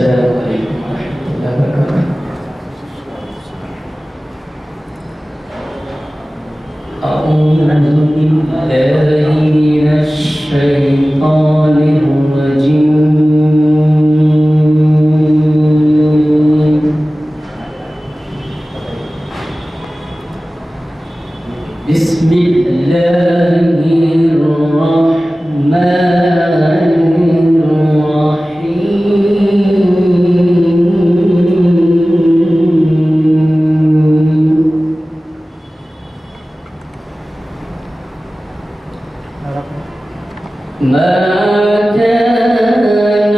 السلام علیکم ورحمۃ اللہ وبرکاتہ. أعوذ بالله من الشيطان الرجيم. بسم الله الرحمن ما كان محمد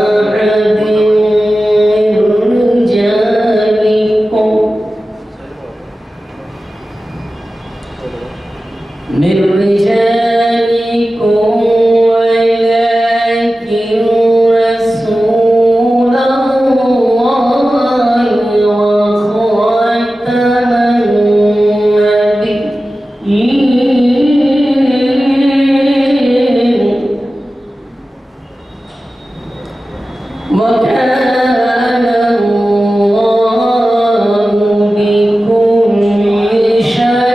أبا أحد من رجالكم ولكن رسول الله وخاتم النبيين وكان الله بكل شيء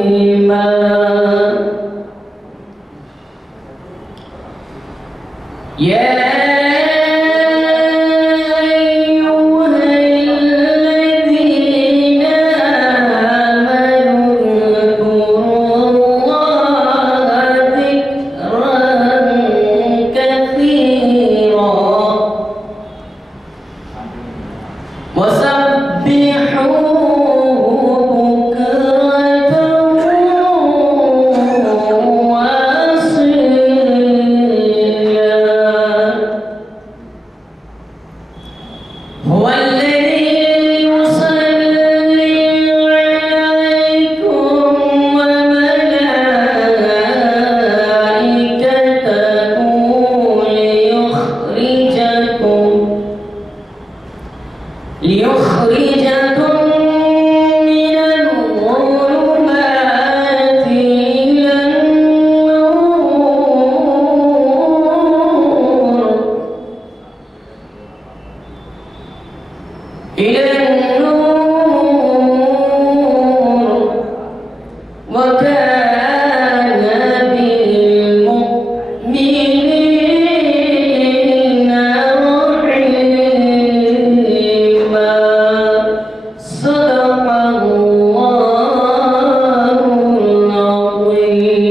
عليما. يا هو الذي يصلي عليكم وملائكته ليخرجكم من الظلمات إلى النور وكان بالمؤمنين رحيما. صدق الله العظيم.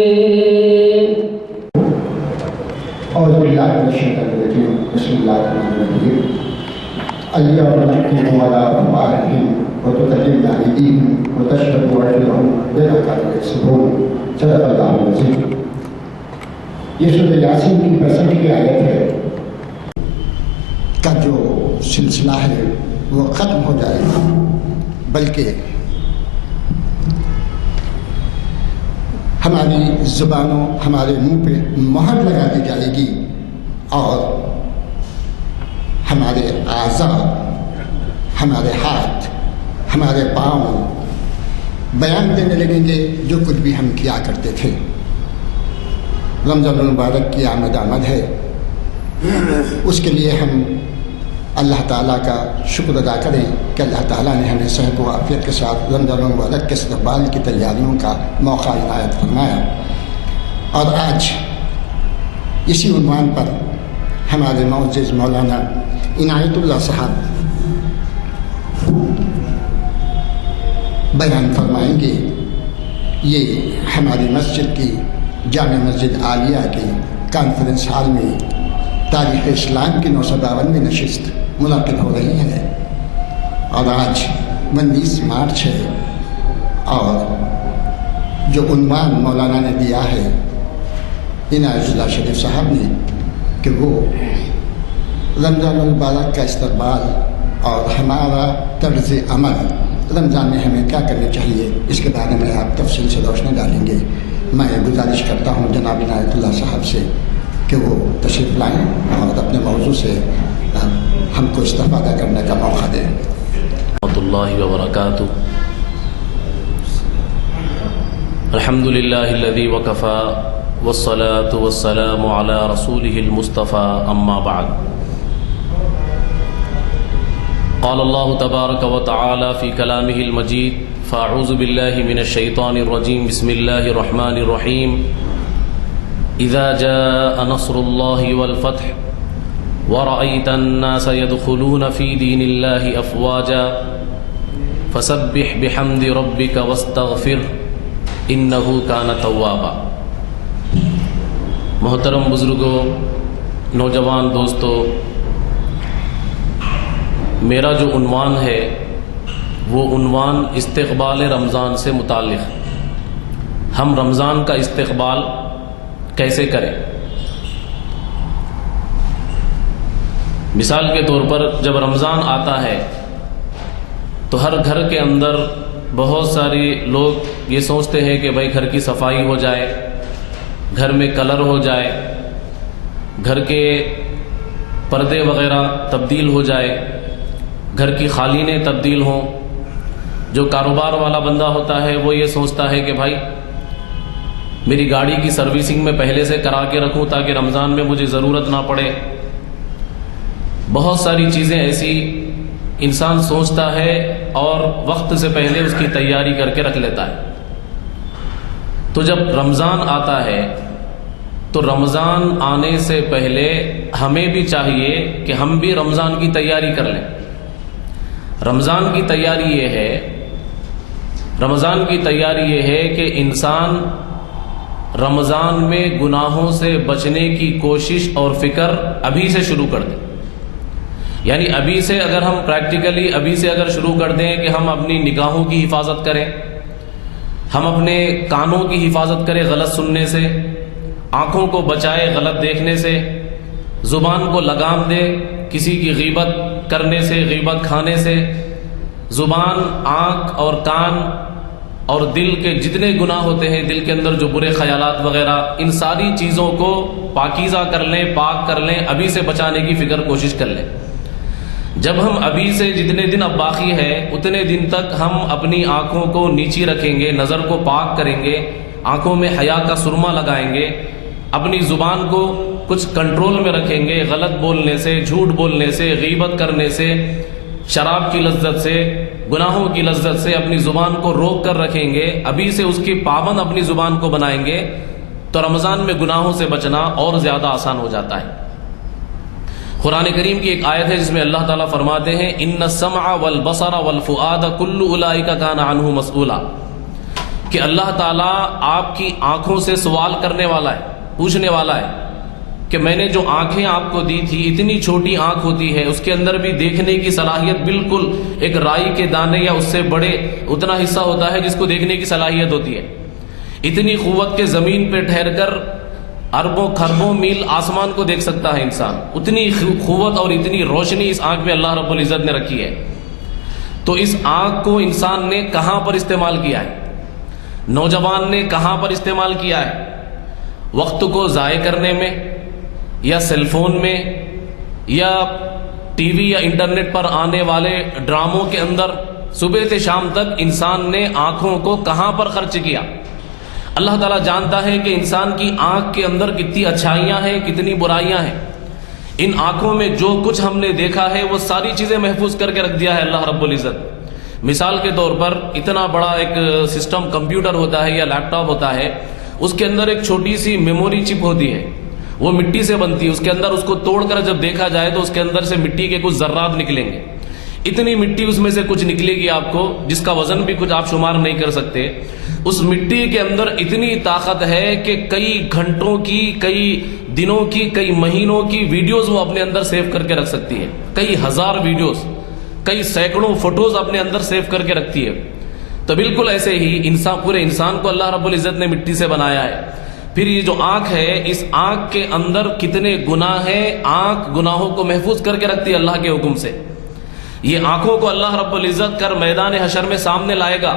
أعوذ بالله من الشيطان الرجيم. بسم الله الرحمن الرحيم. اليوم نختم على أفواههم وتكلمنا أيديهم وتشهد أرجلهم بما كانوا يكسبون. صدق الله العظيم. یہ سورۃ یاسین کی 65 آیت ہے کا جو سلسلہ ہے وہ ختم ہو جائے گا، بلکہ ہماری زبانوں ہمارے منہ پہ مہر لگا دی جائے گی اور ہمارے اعضاء، ہمارے ہاتھ، ہمارے پاؤں بیان دینے لگیں گے جو کچھ بھی ہم کیا کرتے تھے. رمضان المبارک کی آمد ہے، اس کے لیے ہم اللہ تعالیٰ کا شکر ادا کریں کہ اللہ تعالیٰ نے ہمیں صحت و عافیت کے ساتھ رمضان المبارک کے استقبال کی تیاریوں کا موقع عنایت فرمایا. اور آج اسی عنوان پر ہمارے معزز مولانا عنایت اللہ صاحب بیان فرمائیں گے. یہ ہماری مسجد کی جامع مسجد عالیہ کی کانفرنس ہال میں تاریخ اسلام کی 952ویں نشست منعقد ہو رہی ہے اور آج 19 مارچ ہے. اور جو عنوان مولانا نے دیا ہے عنایت اللہ شریف صاحب نے کہ وہ رمضان المبارک کا استقبال اور ہمارا طرز عمل رمضان میں ہمیں کیا کرنا چاہیے اس کے بارے میں آپ تفصیل سے روشنی ڈالیں گے. میں گزارش کرتا ہوں جناب عنایت اللہ صاحب سے کہ وہ تشریف لائیں اور اپنے موضوع سے ہم کو استفادہ کرنے کا موقع دیں. ورحمۃ اللہ وبرکاتہ. الحمد لله الذي وكفى والصلاة والسلام على رسوله المصطفى أما بعد. قال الله تبارك وتعالى في كلامه المجيد فأعوذ بالله من الشيطان الرجيم بسم الله الرحمن الرحيم إذا جاء نصر الله والفتح ورأيت الناس يدخلون في دين الله أفواجا فسبح بحمد ربك واستغفر انہو کان توابا. محترم بزرگوں، نوجوان دوستو، میرا جو عنوان ہے وہ عنوان استقبال رمضان سے متعلق ہے. ہم رمضان کا استقبال کیسے کریں؟ مثال کے طور پر جب رمضان آتا ہے تو ہر گھر کے اندر بہت ساری لوگ یہ سوچتے ہیں کہ بھائی گھر کی صفائی ہو جائے، گھر میں کلر ہو جائے، گھر کے پردے وغیرہ تبدیل ہو جائے، گھر کی قالینیں تبدیل ہوں. جو کاروبار والا بندہ ہوتا ہے وہ یہ سوچتا ہے کہ بھائی میری گاڑی کی سروسنگ میں پہلے سے کرا کے رکھوں تاکہ رمضان میں مجھے ضرورت نہ پڑے. بہت ساری چیزیں ایسی انسان سوچتا ہے اور وقت سے پہلے اس کی تیاری کر کے رکھ لیتا ہے. تو جب رمضان آتا ہے تو رمضان آنے سے پہلے ہمیں بھی چاہیے کہ ہم بھی رمضان کی تیاری کر لیں. رمضان کی تیاری یہ ہے کہ انسان رمضان میں گناہوں سے بچنے کی کوشش اور فکر ابھی سے شروع کر دیں. یعنی ابھی سے اگر ہم پریکٹیکلی ابھی سے اگر شروع کر دیں کہ ہم اپنی نگاہوں کی حفاظت کریں، ہم اپنے کانوں کی حفاظت کریں غلط سننے سے، آنکھوں کو بچائے غلط دیکھنے سے، زبان کو لگام دے کسی کی غیبت کرنے سے، غیبت کھانے سے. زبان، آنکھ اور کان اور دل کے جتنے گناہ ہوتے ہیں، دل کے اندر جو برے خیالات وغیرہ، ان ساری چیزوں کو پاکیزہ کر لیں، پاک کر لیں، ابھی سے بچانے کی فکر کوشش کر لیں. جب ہم ابھی سے جتنے دن اب باقی ہے اتنے دن تک ہم اپنی آنکھوں کو نیچی رکھیں گے، نظر کو پاک کریں گے، آنکھوں میں حیا کا سرما لگائیں گے، اپنی زبان کو کچھ کنٹرول میں رکھیں گے، غلط بولنے سے، جھوٹ بولنے سے، غیبت کرنے سے، شراب کی لذت سے، گناہوں کی لذت سے اپنی زبان کو روک کر رکھیں گے. ابھی سے اس کی پابند اپنی زبان کو بنائیں گے تو رمضان میں گناہوں سے بچنا اور زیادہ آسان ہو جاتا ہے. قرآن کریم کی ایک آیت ہے جس میں اللہ تعالیٰ فرماتے ہیں ان السمع والبصر والفؤاد کل اولئک کان عنہ مسئولا، کہ اللہ تعالیٰ آپ کی آنکھوں سے سوال کرنے والا ہے، پوچھنے والا ہے کہ میں نے جو آنکھیں آپ کو دی تھی، اتنی چھوٹی آنکھ ہوتی ہے، اس کے اندر بھی دیکھنے کی صلاحیت بالکل ایک رائی کے دانے یا اس سے بڑے اتنا حصہ ہوتا ہے جس کو دیکھنے کی صلاحیت ہوتی ہے. اتنی قوت کے زمین پہ ٹھہر کر اربوں کھربوں میل آسمان کو دیکھ سکتا ہے انسان. اتنی قوت اور اتنی روشنی اس آنکھ میں اللہ رب العزت نے رکھی ہے. تو اس آنکھ کو انسان نے کہاں پر استعمال کیا ہے؟ نوجوان نے کہاں پر استعمال کیا ہے؟ وقت کو ضائع کرنے میں، یا سیل فون میں، یا ٹی وی یا انٹرنیٹ پر آنے والے ڈراموں کے اندر. صبح سے شام تک انسان نے آنکھوں کو کہاں پر خرچ کیا؟ اللہ تعالیٰ جانتا ہے کہ انسان کی آنکھ کے اندر کتنی اچھائیاں ہیں، کتنی برائیاں ہیں. ان آنکھوں میں جو کچھ ہم نے دیکھا ہے وہ ساری چیزیں محفوظ کر کے رکھ دیا ہے اللہ رب العزت. مثال کے طور پر اتنا بڑا ایک سسٹم کمپیوٹر ہوتا ہے یا لیپ ٹاپ ہوتا ہے، اس کے اندر ایک چھوٹی سی میموری چپ ہوتی ہے، وہ مٹی سے بنتی ہے. اس کے اندر اس کو توڑ کر جب دیکھا جائے تو اس کے اندر سے مٹی کے کچھ ذرات نکلیں گے. اتنی مٹی اس میں سے کچھ نکلے گی آپ کو جس کا وزن بھی کچھ آپ شمار نہیں کر سکتے. اس مٹی کے اندر اتنی طاقت ہے کہ کئی گھنٹوں کی، کئی دنوں کی، کئی مہینوں کی ویڈیوز وہ اپنے اندر سیو کر کے رکھ سکتی ہے. کئی ہزار ویڈیوز، کئی سینکڑوں فوٹوز اپنے اندر سیو کر کے رکھتی ہے. تو بالکل ایسے ہی پورے انسان کو اللہ رب العزت نے مٹی سے بنایا ہے. پھر یہ جو آنکھ ہے، اس آنکھ کے اندر کتنے گناہ ہیں. آنکھ گناہوں کو محفوظ کر کے رکھتی ہے اللہ کے حکم سے. یہ آنکھوں کو اللہ رب العزت کر میدان حشر میں سامنے لائے گا،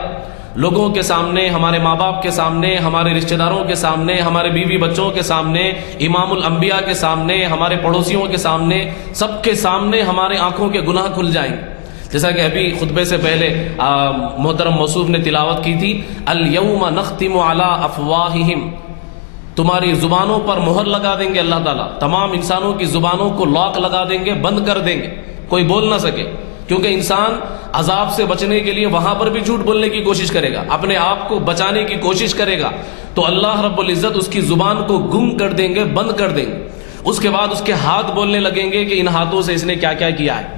لوگوں کے سامنے، ہمارے ماں باپ کے سامنے، ہمارے رشتہ داروں کے سامنے، ہمارے بیوی بچوں کے سامنے، امام الانبیاء کے سامنے، ہمارے پڑوسیوں کے سامنے، سب کے سامنے ہمارے آنکھوں کے گناہ کھل جائیں گے. جیسا کہ ابھی خطبے سے پہلے محترم موصوف نے تلاوت کی تھی، الیوم نختم علی افواہہم، تمہاری زبانوں پر مہر لگا دیں گے اللہ تعالیٰ، تمام انسانوں کی زبانوں کو لاک لگا دیں گے، بند کر دیں گے، کوئی بول نہ سکے، کیونکہ انسان عذاب سے بچنے کے لیے وہاں پر بھی جھوٹ بولنے کی کوشش کرے گا، اپنے آپ کو بچانے کی کوشش کرے گا، تو اللہ رب العزت اس کی زبان کو گم کر دیں گے، بند کر دیں گے۔ اس کے بعد اس کے ہاتھ بولنے لگیں گے کہ ان ہاتھوں سے اس نے کیا کیا کیا ہے،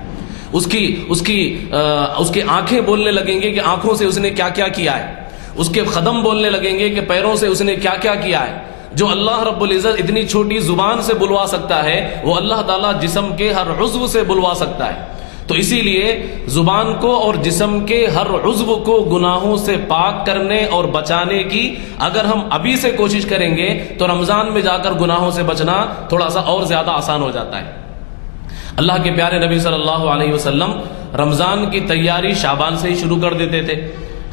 اس کی آنکھیں بولنے لگیں گے کہ آنکھوں سے اس نے کیا کیا کیا ہے، اس کے قدم بولنے لگیں گے کہ پیروں سے اس نے کیا کیا کیا ہے۔ جو اللہ رب العزت اتنی چھوٹی زبان سے بلوا سکتا ہے، وہ اللہ تعالیٰ جسم کے ہر عضو سے بلوا سکتا ہے۔ تو اسی لیے زبان کو اور جسم کے ہر عضو کو گناہوں سے پاک کرنے اور بچانے کی اگر ہم ابھی سے کوشش کریں گے تو رمضان میں جا کر گناہوں سے بچنا تھوڑا سا اور زیادہ آسان ہو جاتا ہے۔ اللہ کے پیارے نبی صلی اللہ علیہ وسلم رمضان کی تیاری شعبان سے ہی شروع کر دیتے تھے۔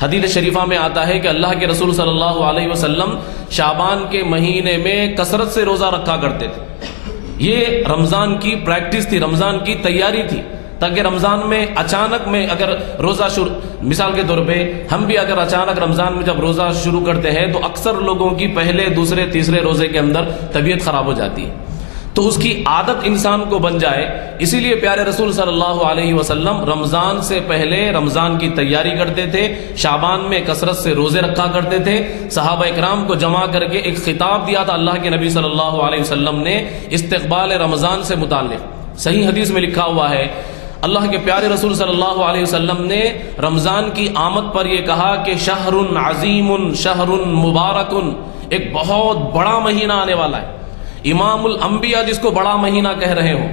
حدیث شریفہ میں آتا ہے کہ اللہ کے رسول صلی اللہ علیہ وسلم شعبان کے مہینے میں کثرت سے روزہ رکھا کرتے تھے۔ یہ رمضان کی پریکٹس تھی، رمضان کی تیاری تھی، تاکہ رمضان میں اچانک میں اگر روزہ مثال کے طور پہ ہم بھی اگر اچانک رمضان میں جب روزہ شروع کرتے ہیں تو اکثر لوگوں کی پہلے دوسرے تیسرے روزے کے اندر طبیعت خراب ہو جاتی ہے، تو اس کی عادت انسان کو بن جائے، اسی لیے پیارے رسول صلی اللہ علیہ وسلم رمضان سے پہلے رمضان کی تیاری کرتے تھے، شعبان میں کثرت سے روزے رکھا کرتے تھے۔ صحابہ اکرام کو جمع کر کے ایک خطاب دیا تھا اللہ کے نبی صلی اللہ علیہ وسلم نے استقبال رمضان سے متعلق۔ صحیح حدیث میں لکھا ہوا ہے اللہ کے پیارے رسول صلی اللہ علیہ وسلم نے رمضان کی آمد پر یہ کہا کہ شہر عظیم شہر مبارک، ایک بہت بڑا مہینہ آنے والا ہے۔ امام الانبیاء جس کو بڑا مہینہ کہہ رہے ہو،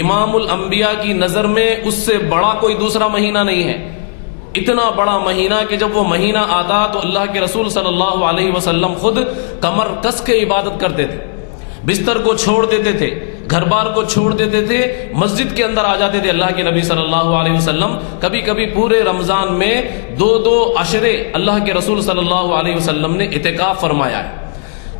امام الانبیاء کی نظر میں اس سے بڑا کوئی دوسرا مہینہ نہیں ہے۔ اتنا بڑا مہینہ کہ جب وہ مہینہ آتا تو اللہ کے رسول صلی اللہ علیہ وسلم خود کمر کس کے عبادت کرتے تھے، بستر کو چھوڑ دیتے تھے، گھر بار کو چھوڑ دیتے تھے، مسجد کے اندر آ جاتے تھے۔ اللہ کے نبی صلی اللہ علیہ وسلم کبھی کبھی پورے رمضان میں دو عشرے اللہ کے رسول صلی اللہ علیہ وسلم نے اعتکاف فرمایا ہے،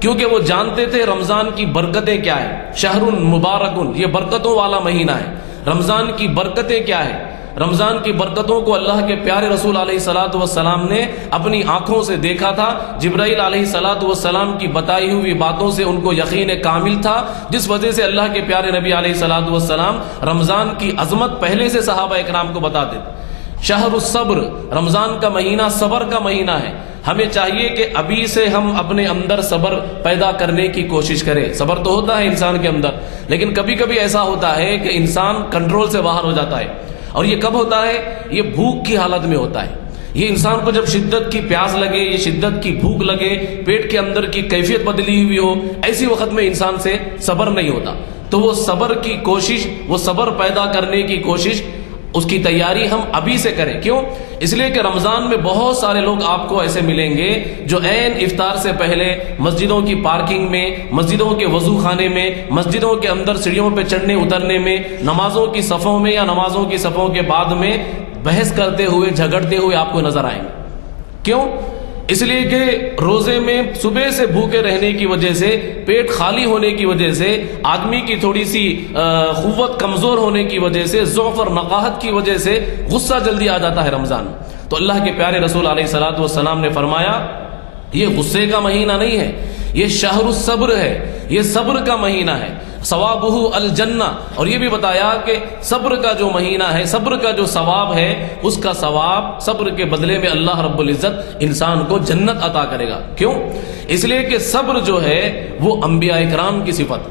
کیونکہ وہ جانتے تھے رمضان کی برکتیں کیا ہے۔ شہر مبارک، یہ برکتوں والا مہینہ ہے۔ رمضان کی برکتیں کیا ہے؟ رمضان کی برکتوں کو اللہ کے پیارے رسول علیہ الصلوۃ والسلام نے اپنی آنکھوں سے دیکھا تھا۔ جبرائیل علیہ الصلوۃ والسلام کی بتائی ہوئی باتوں سے ان کو یقین کامل تھا، جس وجہ سے اللہ کے پیارے نبی علیہ الصلوۃ والسلام رمضان کی عظمت پہلے سے صحابہ اکرام کو بتاتے تھے۔ شہر الصبر، رمضان کا مہینہ صبر کا مہینہ ہے۔ ہمیں چاہیے کہ ابھی سے ہم اپنے اندر صبر پیدا کرنے کی کوشش کریں۔ صبر تو ہوتا ہے انسان کے اندر، لیکن کبھی کبھی ایسا ہوتا ہے کہ انسان کنٹرول سے باہر ہو جاتا ہے، اور یہ کب ہوتا ہے؟ یہ بھوک کی حالت میں ہوتا ہے۔ یہ انسان کو جب شدت کی پیاس لگے، یہ شدت کی بھوک لگے، پیٹ کے اندر کی کیفیت بدلی ہوئی ہو، ایسی وقت میں انسان سے صبر نہیں ہوتا۔ تو وہ صبر کی کوشش، وہ صبر پیدا کرنے کی کوشش، اس کی تیاری ہم ابھی سے کریں۔ کیوں؟ اس لیے کہ رمضان میں بہت سارے لوگ آپ کو ایسے ملیں گے جو عین افطار سے پہلے مسجدوں کی پارکنگ میں، مسجدوں کے وضو خانے میں، مسجدوں کے اندر سیڑھیوں پہ چڑھنے اترنے میں، نمازوں کی صفوں میں یا نمازوں کی صفوں کے بعد میں بحث کرتے ہوئے، جھگڑتے ہوئے آپ کو نظر آئیں گے۔ کیوں؟ اس لیے کہ روزے میں صبح سے بھوکے رہنے کی وجہ سے، پیٹ خالی ہونے کی وجہ سے، آدمی کی تھوڑی سی قوت کمزور ہونے کی وجہ سے، ضعف اور نقاہت کی وجہ سے غصہ جلدی آ جاتا ہے رمضان۔ تو اللہ کے پیارے رسول علیہ الصلوۃ والسلام نے فرمایا یہ غصے کا مہینہ نہیں ہے، یہ شہر الصبر ہے، یہ صبر کا مہینہ ہے۔ ثوابہ الجنہ، اور یہ بھی بتایا کہ صبر کا جو مہینہ ہے، صبر کا جو ثواب ہے، اس کا ثواب صبر کے بدلے میں اللہ رب العزت انسان کو جنت عطا کرے گا۔ کیوں؟ اس لیے کہ صبر جو ہے وہ انبیاء اکرام کی صفت،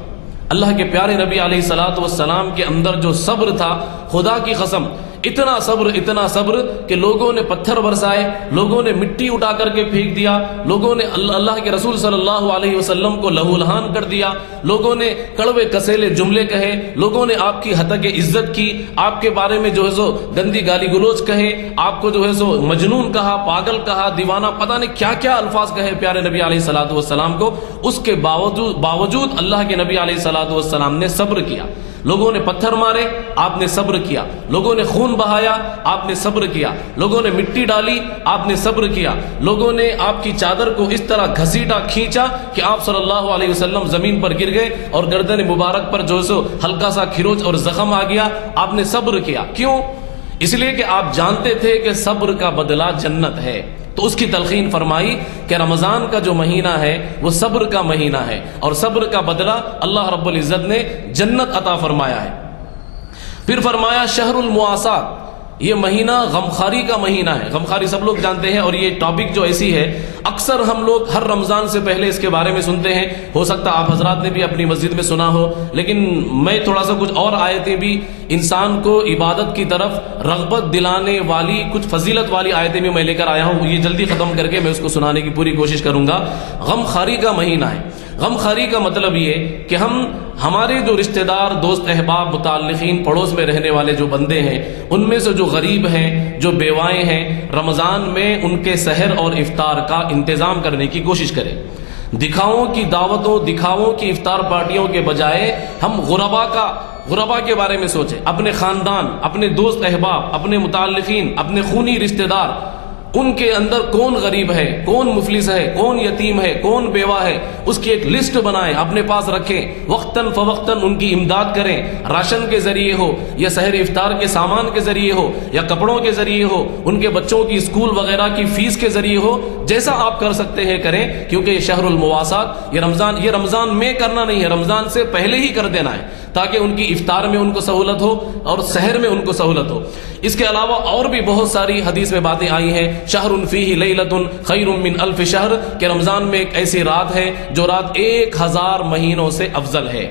اللہ کے پیارے نبی علیہ الصلوۃ والسلام کے اندر جو صبر تھا، خدا کی قسم اتنا صبر کہ لوگوں نے پتھر برسائے، لوگوں نے مٹی اٹھا کر کے پھینک دیا، لوگوں نے اللہ کے رسول صلی اللہ علیہ وسلم کو لہو لہان کر دیا، لوگوں نے کڑوے کسیلے جملے کہے، لوگوں نے آپ کی حتک عزت کی، آپ کے بارے میں جو ہے سو گندی گالی گلوچ کہے، آپ کو جو ہے سو مجنون کہا، پاگل کہا، دیوانہ، پتہ نہیں کیا کیا الفاظ کہے پیارے نبی علیہ الصلوۃ والسلام کو۔ اس کے باوجود اللہ کے نبی علیہ الصلوۃ والسلام نے صبر کیا۔ لوگوں نے پتھر مارے، آپ نے صبر کیا، لوگوں نے خون بہایا، آپ نے صبر کیا، لوگوں نے مٹی ڈالی، آپ نے صبر کیا، لوگوں نے آپ کی چادر کو اس طرح گھسیٹا، کھینچا کہ آپ صلی اللہ علیہ وسلم زمین پر گر گئے اور گردن مبارک پر جو سو ہلکا سا کھروچ اور زخم آ گیا، آپ نے صبر کیا۔ کیوں؟ اس لیے کہ آپ جانتے تھے کہ صبر کا بدلہ جنت ہے، تو اس کی تلقین فرمائی کہ رمضان کا جو مہینہ ہے وہ صبر کا مہینہ ہے، اور صبر کا بدلہ اللہ رب العزت نے جنت عطا فرمایا ہے۔ پھر فرمایا شہر المواسات، یہ مہینہ غمخواری کا مہینہ ہے۔ غمخواری سب لوگ جانتے ہیں، اور یہ ٹاپک جو ایسی ہے اکثر ہم لوگ ہر رمضان سے پہلے اس کے بارے میں سنتے ہیں، ہو سکتا آپ حضرات نے بھی اپنی مسجد میں سنا ہو، لیکن میں تھوڑا سا کچھ اور آیتیں بھی انسان کو عبادت کی طرف رغبت دلانے والی، کچھ فضیلت والی آیتیں بھی میں لے کر آیا ہوں، یہ جلدی ختم کر کے میں اس کو سنانے کی پوری کوشش کروں گا۔ غمخواری کا مہینہ ہے۔ غمخواری کا مطلب یہ کہ ہمارے جو رشتہ دار، دوست، احباب، متعلقین، پڑوس میں رہنے والے جو بندے ہیں، ان میں سے جو غریب ہیں، جو بیوائیں ہیں، رمضان میں ان کے سحر اور افطار کا انتظام کرنے کی کوشش کریں۔ دکھاؤں کی دعوتوں، دکھاؤں کی افطار پارٹیوں کے بجائے ہم غربا کے بارے میں سوچیں، اپنے خاندان، اپنے دوست احباب، اپنے متعلقین، اپنے خونی رشتہ دار، ان کے اندر کون غریب ہے، کون مفلس ہے، کون یتیم ہے، کون بیوہ ہے، اس کی ایک لسٹ بنائیں، اپنے پاس رکھیں، وقتاً فوقتاً ان کی امداد کریں، راشن کے ذریعے ہو یا سحر افطار کے سامان کے ذریعے ہو یا کپڑوں کے ذریعے ہو، ان کے بچوں کی اسکول وغیرہ کی فیس کے ذریعے ہو، جیسا آپ کر سکتے ہیں کریں، کیونکہ یہ شہر المواسات، یہ رمضان میں کرنا نہیں ہے، رمضان سے پہلے ہی کر دینا ہے، تاکہ ان کی افطار میں ان کو سہولت ہو اور سحر میں ان کو سہولت ہو۔ اس کے علاوہ اور بھی بہت ساری حدیث میں باتیں آئی ہیں، شہر فیہ لیلۃ خیر من الف شہر، کہ رمضان میں ایک ایسی رات ہے جو رات 1000 مہینوں سے افضل ہے،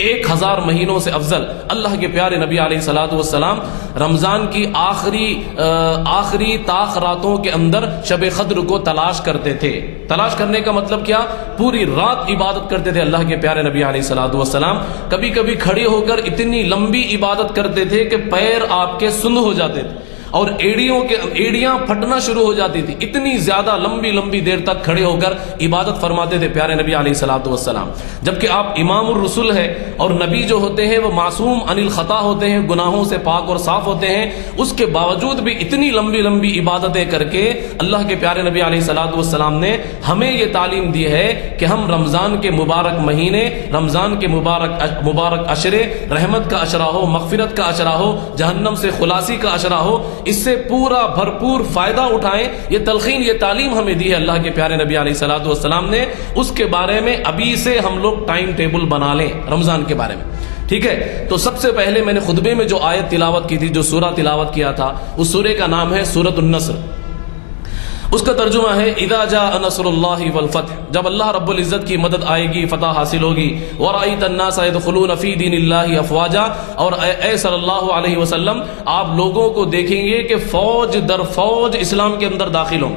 1000 مہینوں سے افضل۔ اللہ کے پیارے نبی علیہ الصلوۃ والسلام رمضان کی آخری طاق راتوں کے اندر شب قدر کو تلاش کرتے تھے۔ تلاش کرنے کا مطلب کیا؟ پوری رات عبادت کرتے تھے اللہ کے پیارے نبی علیہ الصلوۃ والسلام۔ کبھی کبھی کھڑے ہو کر اتنی لمبی عبادت کرتے تھے کہ پیر آپ کے سند ہو جاتے تھے اور ایڑیاں پھٹنا شروع ہو جاتی تھی، اتنی زیادہ لمبی دیر تک کھڑے ہو کر عبادت فرماتے تھے پیارے نبی علیہ الصلوۃ والسلام۔ جبکہ آپ امام الرسل ہے، اور نبی جو ہوتے ہیں وہ معصوم عن الخطا ہوتے ہیں، گناہوں سے پاک اور صاف ہوتے ہیں، اس کے باوجود بھی اتنی لمبی عبادتیں کر کے اللہ کے پیارے نبی علیہ الصلوۃ والسلام نے ہمیں یہ تعلیم دی ہے کہ ہم رمضان کے مبارک مہینے، رمضان کے مبارک عشرے، رحمت کا عشرہ ہو، مغفرت کا عشرہ ہو، جہنم سے خلاصی کا عشرہ ہو، اس سے پورا بھرپور فائدہ اٹھائیں۔ یہ تلقین، یہ تعلیم ہمیں دی ہے اللہ کے پیارے نبی علیہ الصلوۃ والسلام نے۔ اس کے بارے میں ابھی سے ہم لوگ ٹائم ٹیبل بنا لیں رمضان کے بارے میں، ٹھیک ہے؟ تو سب سے پہلے میں نے خطبے میں جو آیت تلاوت کی تھی، جو سورہ تلاوت کیا تھا، اس سورے کا نام ہے سورۃ النصر۔ اس کا ترجمہ ہے اذا جاء نصر اللہ والفتح، جب اللہ رب العزت کی مدد آئے گی، فتح حاصل ہوگی، ورأیت الناس يدخلون فی دین اللہ افواجا، اور اے صلی اللہ علیہ وسلم آپ لوگوں کو دیکھیں گے کہ فوج در فوج اسلام کے اندر داخل ہوں۔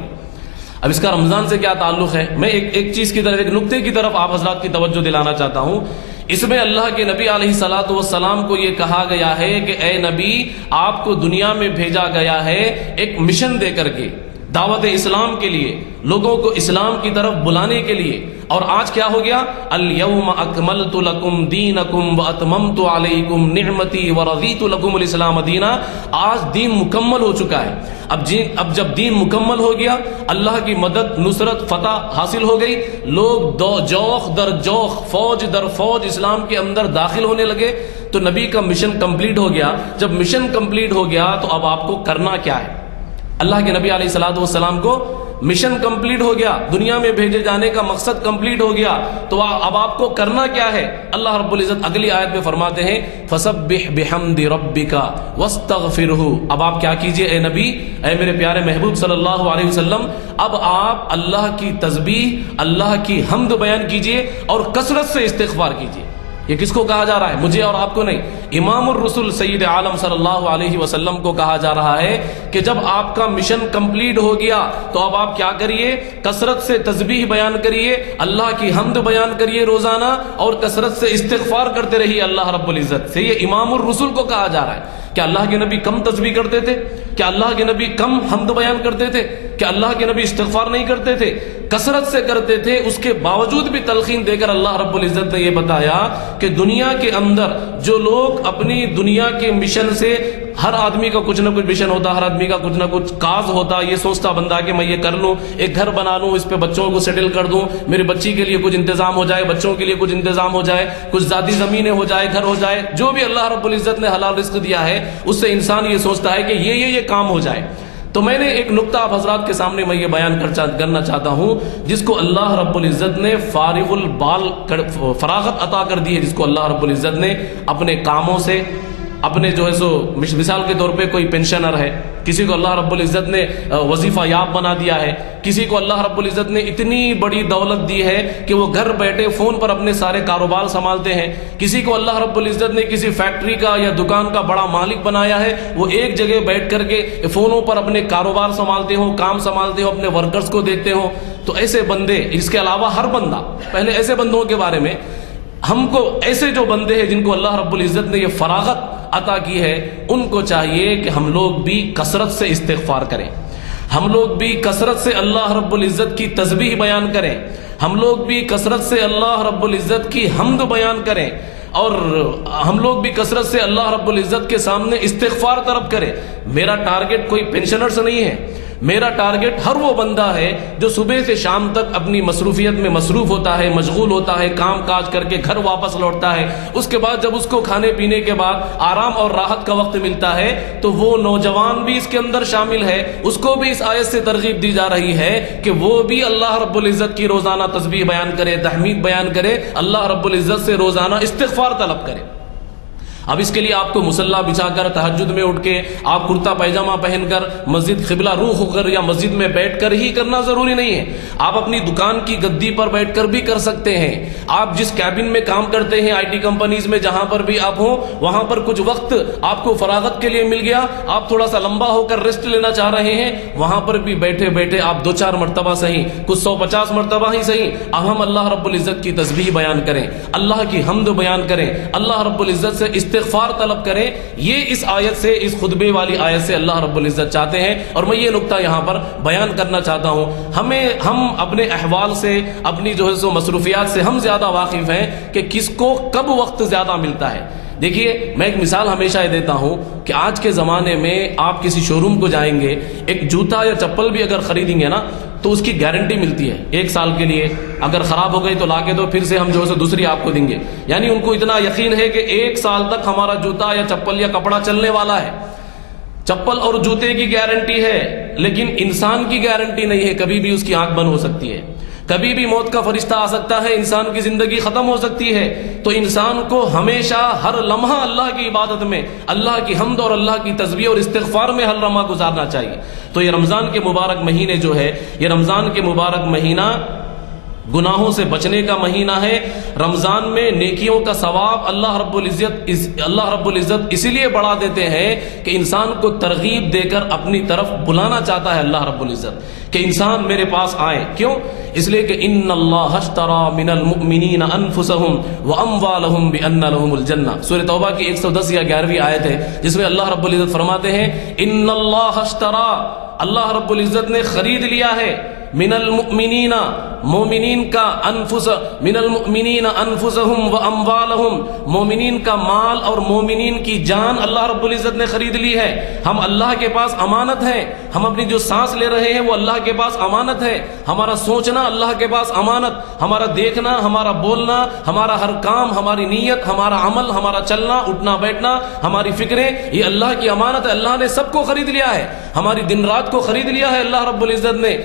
اب اس کا رمضان سے کیا تعلق ہے؟ میں ایک چیز کی طرف، ایک نقطے کی طرف آپ حضرات کی توجہ دلانا چاہتا ہوں۔ اس میں اللہ کے نبی علیہ الصلوۃ والسلام کو یہ کہا گیا ہے کہ اے نبی، آپ کو دنیا میں بھیجا گیا ہے ایک مشن دے کر کے، دعوت اسلام کے لیے، لوگوں کو اسلام کی طرف بلانے کے لیے۔ اور آج کیا ہو گیا؟ الیوم اکملت لکم دینکم واتممت علیکم نعمتی ورضیت لکم الاسلام دینا۔ آج دین مکمل ہو چکا ہے۔ اب جب دین مکمل ہو گیا، اللہ کی مدد، نصرت، فتح حاصل ہو گئی، لوگ جوخ در جوخ، فوج در فوج اسلام کے اندر داخل ہونے لگے، تو نبی کا مشن کمپلیٹ ہو گیا۔ جب مشن کمپلیٹ ہو گیا تو اب آپ کو کرنا کیا ہے؟ اللہ کے نبی علیہ الصلوۃ والسلام کو مشن کمپلیٹ ہو گیا، دنیا میں بھیجے جانے کا مقصد کمپلیٹ ہو گیا، تو اب آپ کو کرنا کیا ہے؟ اللہ رب العزت اگلی آیت میں فرماتے ہیں فسبح بحمد ربک واستغفرہ۔ اب آپ کیا کیجئے اے نبی، اے میرے پیارے محبوب صلی اللہ علیہ وسلم، اب آپ اللہ کی تسبیح، اللہ کی حمد بیان کیجئے اور کثرت سے استغفار کیجئے۔ یہ کس کو کہا جا رہا ہے؟ مجھے اور آپ کو نہیں، امام الرسل سید عالم صلی اللہ علیہ وسلم کو کہا جا رہا ہے کہ جب آپ کا مشن کمپلیٹ ہو گیا تو اب آپ کیا کریے؟ کثرت سے تسبیح بیان کریے، اللہ کی حمد بیان کریے روزانہ، اور کثرت سے استغفار کرتے رہیے اللہ رب العزت سے۔ یہ امام الرسل کو کہا جا رہا ہے۔ کیا اللہ کے نبی کم تسبیح کرتے تھے؟ کیا اللہ کے نبی کم حمد بیان کرتے تھے؟ کیا اللہ کے نبی استغفار نہیں کرتے تھے؟ کثرت سے کرتے تھے۔ اس کے باوجود بھی تلقین دے کر اللہ رب العزت نے یہ بتایا کہ دنیا کے اندر جو لوگ اپنی دنیا کے مشن سے ہر آدمی کا کچھ نہ کچھ مشن ہوتا، ہر آدمی کا کچھ نہ کچھ کاز ہوتا. یہ سوچتا بندہ کہ میں یہ کر لوں، ایک گھر بنا لوں، اس پہ بچوں کو سیٹل کر دوں، میری بچی کے لیے کچھ انتظام ہو جائے، بچوں کے لیے کچھ انتظام ہو جائے، کچھ ذاتی زمینیں ہو جائے، گھر ہو جائے، جو بھی اللہ رب العزت نے حلال رزق دیا ہے اس سے انسان یہ سوچتا ہے کہ یہ کام ہو جائے. تو میں نے ایک نقطہ آپ حضرات کے سامنے میں یہ بیان کرنا چاہتا ہوں، جس کو اللہ رب العزت نے فارغ البال فراغت عطا کر دی ہے، جس کو اللہ رب العزت نے اپنے کاموں سے، اپنے جو ہے سو مثال کے طور پہ کوئی پینشنر ہے، کسی کو اللہ رب العزت نے وظیفہ یاب بنا دیا ہے، کسی کو اللہ رب العزت نے اتنی بڑی دولت دی ہے کہ وہ گھر بیٹھے فون پر اپنے سارے کاروبار سنبھالتے ہیں، کسی کو اللہ رب العزت نے کسی فیکٹری کا یا دکان کا بڑا مالک بنایا ہے، وہ ایک جگہ بیٹھ کر کے فونوں پر اپنے کاروبار سنبھالتے ہوں، کام سنبھالتے ہوں، اپنے ورکرز کو دیکھتے ہوں. تو ایسے بندے، اس کے علاوہ ہر بندہ، پہلے ایسے بندوں کے بارے میں ہم کو، ایسے جو بندے ہیں جن کو اللہ رب العزت نے یہ فراغت عطا کی ہے، ان کو چاہیے کہ ہم لوگ بھی کثرت سے استغفار کریں، ہم لوگ بھی کثرت سے اللہ رب العزت کی تسبیح بیان کریں، ہم لوگ بھی کثرت سے اللہ رب العزت کی حمد بیان کریں، اور ہم لوگ بھی کثرت سے اللہ رب العزت کے سامنے استغفار طلب کریں. میرا ٹارگٹ کوئی پینشنرز نہیں ہے، میرا ٹارگٹ ہر وہ بندہ ہے جو صبح سے شام تک اپنی مصروفیت میں مصروف ہوتا ہے، مشغول ہوتا ہے، کام کاج کر کے گھر واپس لوٹتا ہے. اس کے بعد جب اس کو کھانے پینے کے بعد آرام اور راحت کا وقت ملتا ہے تو وہ نوجوان بھی اس کے اندر شامل ہے، اس کو بھی اس آیت سے ترغیب دی جا رہی ہے کہ وہ بھی اللہ رب العزت کی روزانہ تسبیح بیان کرے، تحمید بیان کرے، اللہ رب العزت سے روزانہ استغفار طلب کرے. اب اس کے لیے آپ کو مصلی بچھا کر تہجد میں اٹھ کے آپ کرتا پیجامہ پہن کر مسجد قبلہ روح ہو کر یا مسجد میں بیٹھ کر ہی کرنا ضروری نہیں ہے. آپ اپنی دکان کی گدی پر بیٹھ کر بھی کر سکتے ہیں. آپ جس کیبن میں کام کرتے ہیں، آئی ٹی کمپنیز میں جہاں پر بھی آپ ہوں، وہاں پر کچھ وقت آپ کو فراغت کے لیے مل گیا، آپ تھوڑا سا لمبا ہو کر ریسٹ لینا چاہ رہے ہیں، وہاں پر بھی بیٹھے بیٹھے آپ 2-4 مرتبہ صحیح، کچھ 150 مرتبہ ہی صحیح، اب ہم اللہ رب العزت کی تسبیح بیان کریں، اللہ کی حمد بیان کریں، اللہ رب العزت سے استغفار طلب کریں. یہ اس آیت سے، اس خطبے والی آیت سے اللہ رب العزت چاہتے ہیں. اور میں یہ نقطہ یہاں پر بیان کرنا چاہتا ہوں، ہم اپنے احوال سے، اپنی جو ہے سو مصروفیات سے ہم زیادہ واقف ہیں کہ کس کو کب وقت زیادہ ملتا ہے. دیکھیے، میں ایک مثال ہمیشہ یہ دیتا ہوں کہ آج کے زمانے میں آپ کسی شو روم کو جائیں گے، ایک جوتا یا چپل بھی اگر خریدیں گے نا تو اس کی گارنٹی ملتی ہے 1 سال کے لیے، اگر خراب ہو گئی تو لا کے دو، پھر سے ہم جو ہے دوسری آپ کو دیں گے. یعنی ان کو اتنا یقین ہے کہ 1 سال تک ہمارا جوتا یا چپل یا کپڑا چلنے والا ہے. چپل اور جوتے کی گارنٹی ہے، لیکن انسان کی گارنٹی نہیں ہے. کبھی بھی اس کی آنکھ بند ہو سکتی ہے، کبھی بھی موت کا فرشتہ آ سکتا ہے، انسان کی زندگی ختم ہو سکتی ہے. تو انسان کو ہمیشہ ہر لمحہ اللہ کی عبادت میں، اللہ کی حمد اور اللہ کی تسبیح اور استغفار میں ہر لمحہ گزارنا چاہیے. تو یہ رمضان کے مبارک مہینے جو ہے، یہ رمضان کے مبارک مہینہ گناہوں سے بچنے کا مہینہ ہے. رمضان میں نیکیوں کا ثواب اللہ رب العزت اسی لیے بڑھا دیتے ہیں کہ انسان کو ترغیب دے کر اپنی طرف بلانا چاہتا ہے اللہ رب العزت کہ انسان میرے پاس آئے. کیوں؟ اس لیے کہ ان اللہ اشترى من المؤمنین انفسهم واموالهم بان لهم الجنہ. سورہ توبہ کی 110 یا 11ویں آیت ہے جس میں اللہ رب العزت فرماتے ہیں ان اللہ اشترى، اللہ رب العزت نے خرید لیا ہے، من المؤمنین، مومنین کا، من المؤمنین انفسهم واموالهم، مومنین کا مال اور مومنین کی جان اللہ رب العزت نے خرید لی ہے. ہم اللہ کے پاس امانت ہیں، ہم اپنی جو سانس لے رہے ہیں وہ اللہ کے پاس امانت ہے، ہمارا سوچنا اللہ کے پاس امانت، ہمارا دیکھنا، ہمارا بولنا، ہمارا ہر کام، ہماری نیت، ہمارا عمل، ہمارا چلنا اٹھنا بیٹھنا، ہماری فکریں، یہ اللہ کی امانت ہے. اللہ نے سب کو خرید لیا ہے، ہماری دن رات کو خرید لیا ہے اللہ رب العزت نے.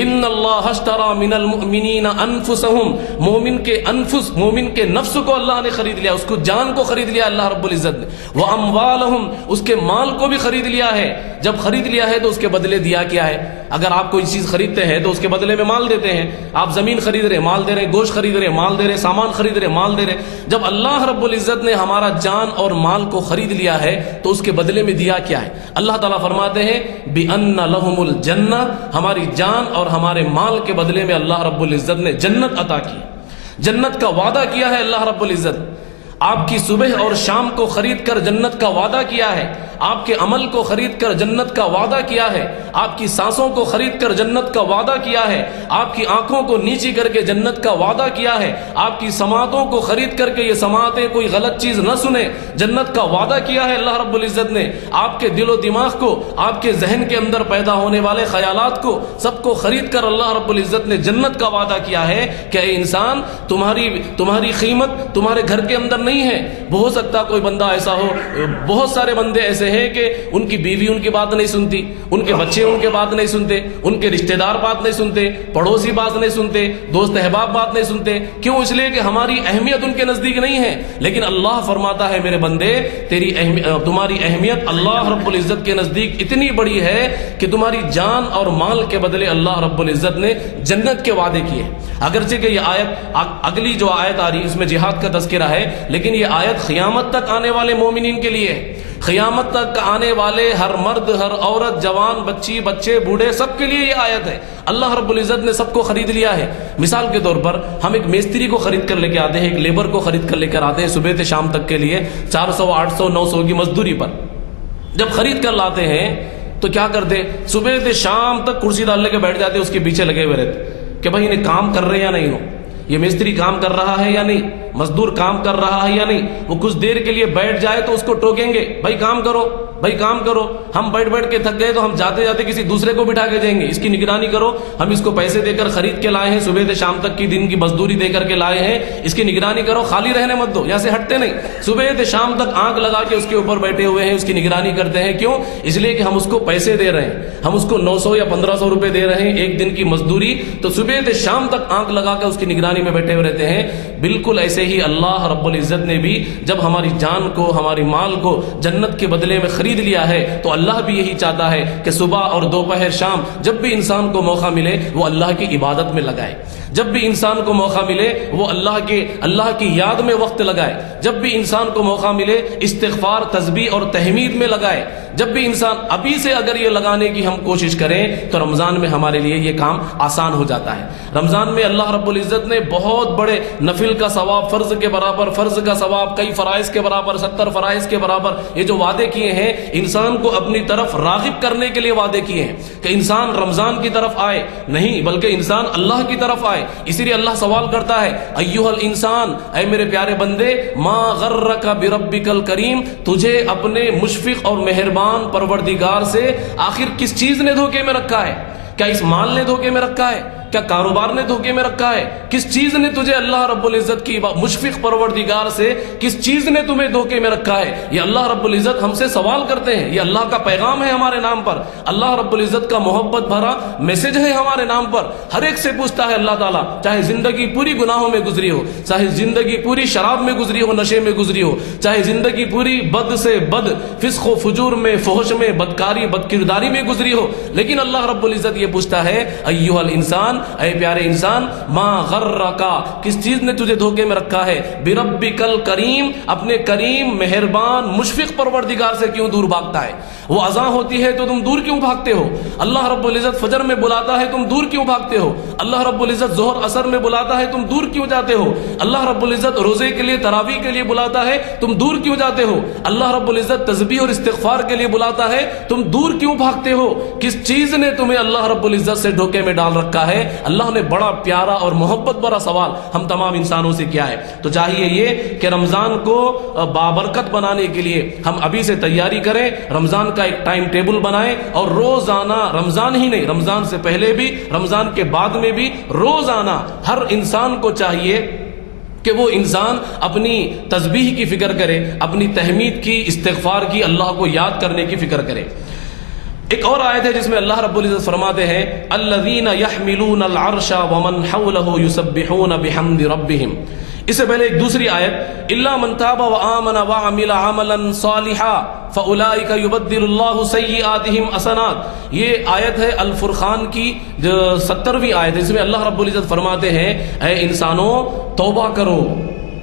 ان اللہ اشترى من المؤمنین انفسهم، مومن کے انفس، مومن کے نفس کو اللہ نے خرید لیا، اس کو جان کو خرید لیا اللہ رب العزت نے. واموالهم، اس کے مال کو بھی خرید لیا ہے. جب خرید لیا ہے تو اس کے بدلے دیا کیا ہے؟ اگر آپ کوئی چیز خریدتے ہیں تو اس کے بدلے میں مال دیتے ہیں. آپ زمین خرید رہے مال دے رہے، گوشت خرید رہے مال دے رہے، سامان خرید رہے مال دے رہے. جب اللہ رب العزت نے ہمارا جان اور مال کو خرید لیا ہے تو اس کے بدلے میں دیا کیا ہے؟ اللہ تعالیٰ فرماتے ہیں بِأَنَّ لَهُمُ الْجَنَّةَ، ہماری جان اور ہمارے مال کے بدلے میں اللہ رب العزت نے جنت عطا کی، جنت کا وعدہ کیا ہے اللہ رب العزت. آپ کی صبح اور شام کو خرید کر جنت کا وعدہ کیا ہے، آپ کے عمل کو خرید کر جنت کا وعدہ کیا ہے، آپ کی سانسوں کو خرید کر جنت کا وعدہ کیا ہے، آپ کی آنکھوں کو نیچی کر کے جنت کا وعدہ کیا ہے، آپ کی سماعتوں کو خرید کر کے یہ سماعتیں کوئی غلط چیز نہ سنیں جنت کا وعدہ کیا ہے اللہ رب العزت نے، آپ کے دل و دماغ کو، آپ کے ذہن کے اندر پیدا ہونے والے خیالات کو سب کو خرید کر اللہ رب العزت نے جنت کا وعدہ کیا ہے کہ اے انسان تمہاری قیمت تمہارے گھر کے اندر نہیں ہے۔ ہو سکتا کوئی بندہ ایسا ہو، بہت سارے بندے ایسے ہیں کہ ان کی بیوی ان کی بات نہیں سنتی، ان کے بچے ان کے بات نہیں سنتے، ان کے رشتہ دار بات نہیں سنتے، پڑوسی بات نہیں سنتے، دوست احباب بات نہیں سنتے، کیوں؟ اس لیے کہ ہماری اہمیت ان کے نزدیک نہیں ہے۔ لیکن اللہ فرماتا ہے میرے بندے تمہاری اہمیت اللہ رب العزت کے نزدیک اتنی بڑی ہے کہ تمہاری جان اور مال کے بدلے اللہ رب العزت نے جنت کے وعدے کیے۔ اگرچہ کہ یہ آیت اگلی جو آیت آ رہی اس میں جہاد کا تذکرہ ہے، لیکن یہ آیت قیامت تک آنے والے مومنین کے لیے ہے۔ قیامت تک آنے والے ہر مرد، ہر عورت، جوان، بچی، بچے، بوڑھے، سب کے لیے یہ آیت ہے۔ اللہ رب العزت نے سب کو خرید لیا ہے۔ مثال کے طور پر ہم ایک میستری کو خرید کر لے کے آتے ہیں، ایک لیبر کو خرید کر لے کر آتے ہیں صبح سے شام تک کے لیے 400 800 900 کی مزدوری پر۔ جب خرید کر لاتے ہیں تو کیا کرتے؟ صبح سے شام تک کرسی ڈال لے کے بیٹھ جاتے، اس کے پیچھے لگے ہوئے رہتے کہ بھائی انہیں کام کر رہے یا نہیں ہو، یہ مستری کام کر رہا ہے یا نہیں، مزدور کام کر رہا ہے یا نہیں۔ وہ کچھ دیر کے لیے بیٹھ جائے تو اس کو ٹوکیں گے، بھائی کام کرو، بھائی کام کرو۔ ہم بیٹھ بیٹھ کے تھک گئے تو ہم جاتے جاتے کسی دوسرے کو بٹھا کے دیں گے، اس کی نگرانی کرو، ہم اس کو پیسے دے کر خرید کے لائے ہیں، صبح سے شام تک کی دن کی مزدوری دے کر کے لائے ہیں، اس کی نگرانی کرو، خالی رہنے مت دو، یہاں سے ہٹتے نہیں۔ صبح سے شام تک آنکھ لگا کے اس کے اوپر بیٹھے ہوئے ہیں، اس کی نگرانی کرتے ہیں۔ کیوں؟ اس لیے کہ ہم اس کو پیسے دے رہے ہیں، ہم اس کو 900 یا 1500 روپے دے رہے ہیں ایک دن کی مزدوری، تو صبح سے شام تک آنکھ لگا کے اس کی نگرانی میں بیٹھے ہوئے رہتے ہیں۔ بالکل ایسے ہی اللہ رب العزت نے بھی جب ہماری جان کو، ہماری مال کو جنت کے بدلے میں خرید لیا ہے تو اللہ بھی یہی چاہتا ہے کہ صبح اور دوپہر شام جب بھی انسان کو موقع ملے وہ اللہ کی عبادت میں لگائے، جب بھی انسان کو موقع ملے وہ اللہ کی یاد میں وقت لگائے، جب بھی انسان کو موقع ملے استغفار، تسبیح اور تحمید میں لگائے۔ جب بھی انسان ابھی سے اگر یہ لگانے کی ہم کوشش کریں تو رمضان میں ہمارے لیے یہ کام آسان ہو جاتا ہے۔ رمضان میں اللہ رب العزت نے بہت بڑے نفل کا ثواب، فرض کے برابر فرض کا ثواب، کئی فرائض کے برابر 70 فرائض کے برابر یہ جو وعدے کیے ہیں انسان کو اپنی طرف راغب کرنے کے لیے وعدے کیے ہیں کہ انسان رمضان کی طرف آئے، نہیں بلکہ انسان اللہ کی طرف آئے۔ اسی لیے اللہ سوال کرتا ہے ایھا الانسان، اے میرے پیارے بندے، ما غرک بربک الکریم، تجھے اپنے مشفق اور مہربان پروردگار سے آخر کس چیز نے دھوکے میں رکھا ہے؟ کیا اس مال نے دھوکے میں رکھا ہے؟ کیا کاروبار نے دھوکے میں رکھا ہے؟ کس چیز نے تجھے اللہ رب العزت کی مشفق پروردگار سے کس چیز نے تمہیں دھوکے میں رکھا ہے؟ یہ اللہ رب العزت ہم سے سوال کرتے ہیں، یہ اللہ کا پیغام ہے ہمارے نام پر، اللہ رب العزت کا محبت بھرا میسج ہے ہمارے نام پر۔ ہر ایک سے پوچھتا ہے اللہ تعالیٰ، چاہے زندگی پوری گناہوں میں گزری ہو، چاہے زندگی پوری شراب میں گزری ہو، نشے میں گزری ہو، چاہے زندگی پوری بد سے بد، فسق و فجور میں، فحش میں، بدکاری بد کرداری میں گزری ہو، لیکن اللہ رب العزت یہ پوچھتا ہے ایھا الانسان، اے پیارے انسان، ما غرکا، کس چیز نے تجھے دھوکے میں رکھا ہے؟ بربک الکریم، اپنے کریم مہربان مشفق پروردگار سے کیوں دور بھاگتا ہے؟ وہ اذان ہوتی ہے تو تم دور کیوں بھاگتے ہو؟ اللہ رب العزت فجر میں بلاتا ہے تم دور کیوں بھاگتے ہو؟ اللہ رب العزت ظہر عصر میں بلاتا ہے تم دور کیوں جاتے ہو؟ اللہ رب العزت روزے کے لیے تراویح کے لیے بلاتا ہے تم دور کیوں جاتے ہو؟ اللہ رب العزت تسبیح اور استغفار کے لیے بلاتا ہے تم دور کیوں بھاگتے ہو؟ کس چیز نے تمہیں اللہ رب العزت سے دھوکے میں ڈال رکھا ہے؟ اللہ نے بڑا پیارا اور محبت بھرا سوال ہم تمام انسانوں سے کیا ہے۔ تو چاہیے یہ کہ رمضان کو بابرکت بنانے کے لیے ہم ابھی سے تیاری کریں، رمضان کا ایک ٹائم ٹیبل بنائیں اور روزانہ، رمضان ہی نہیں رمضان سے پہلے بھی، رمضان کے بعد میں بھی روزانہ ہر انسان کو چاہیے کہ وہ انسان اپنی تسبیح کی فکر کرے، اپنی تحمید کی، استغفار کی، اللہ کو یاد کرنے کی فکر کرے۔ ایک اور آیت ہے جس میں اللہ رب العزت فرماتے ہیں الذین یحملون العرش ومن حولہ یسبحون بحمد ربہم۔ اس سے پہلے ایک دوسری آیت الا من تاب وآمن وعمل عملا صالحا فاولئک یبدل اللہ سیئاتہم حسنات۔ یہ آیت ہے الفرقان کی 70ویں آیت ہے، اس میں اللہ رب العزت فرماتے ہیں اے انسانوں توبہ کرو،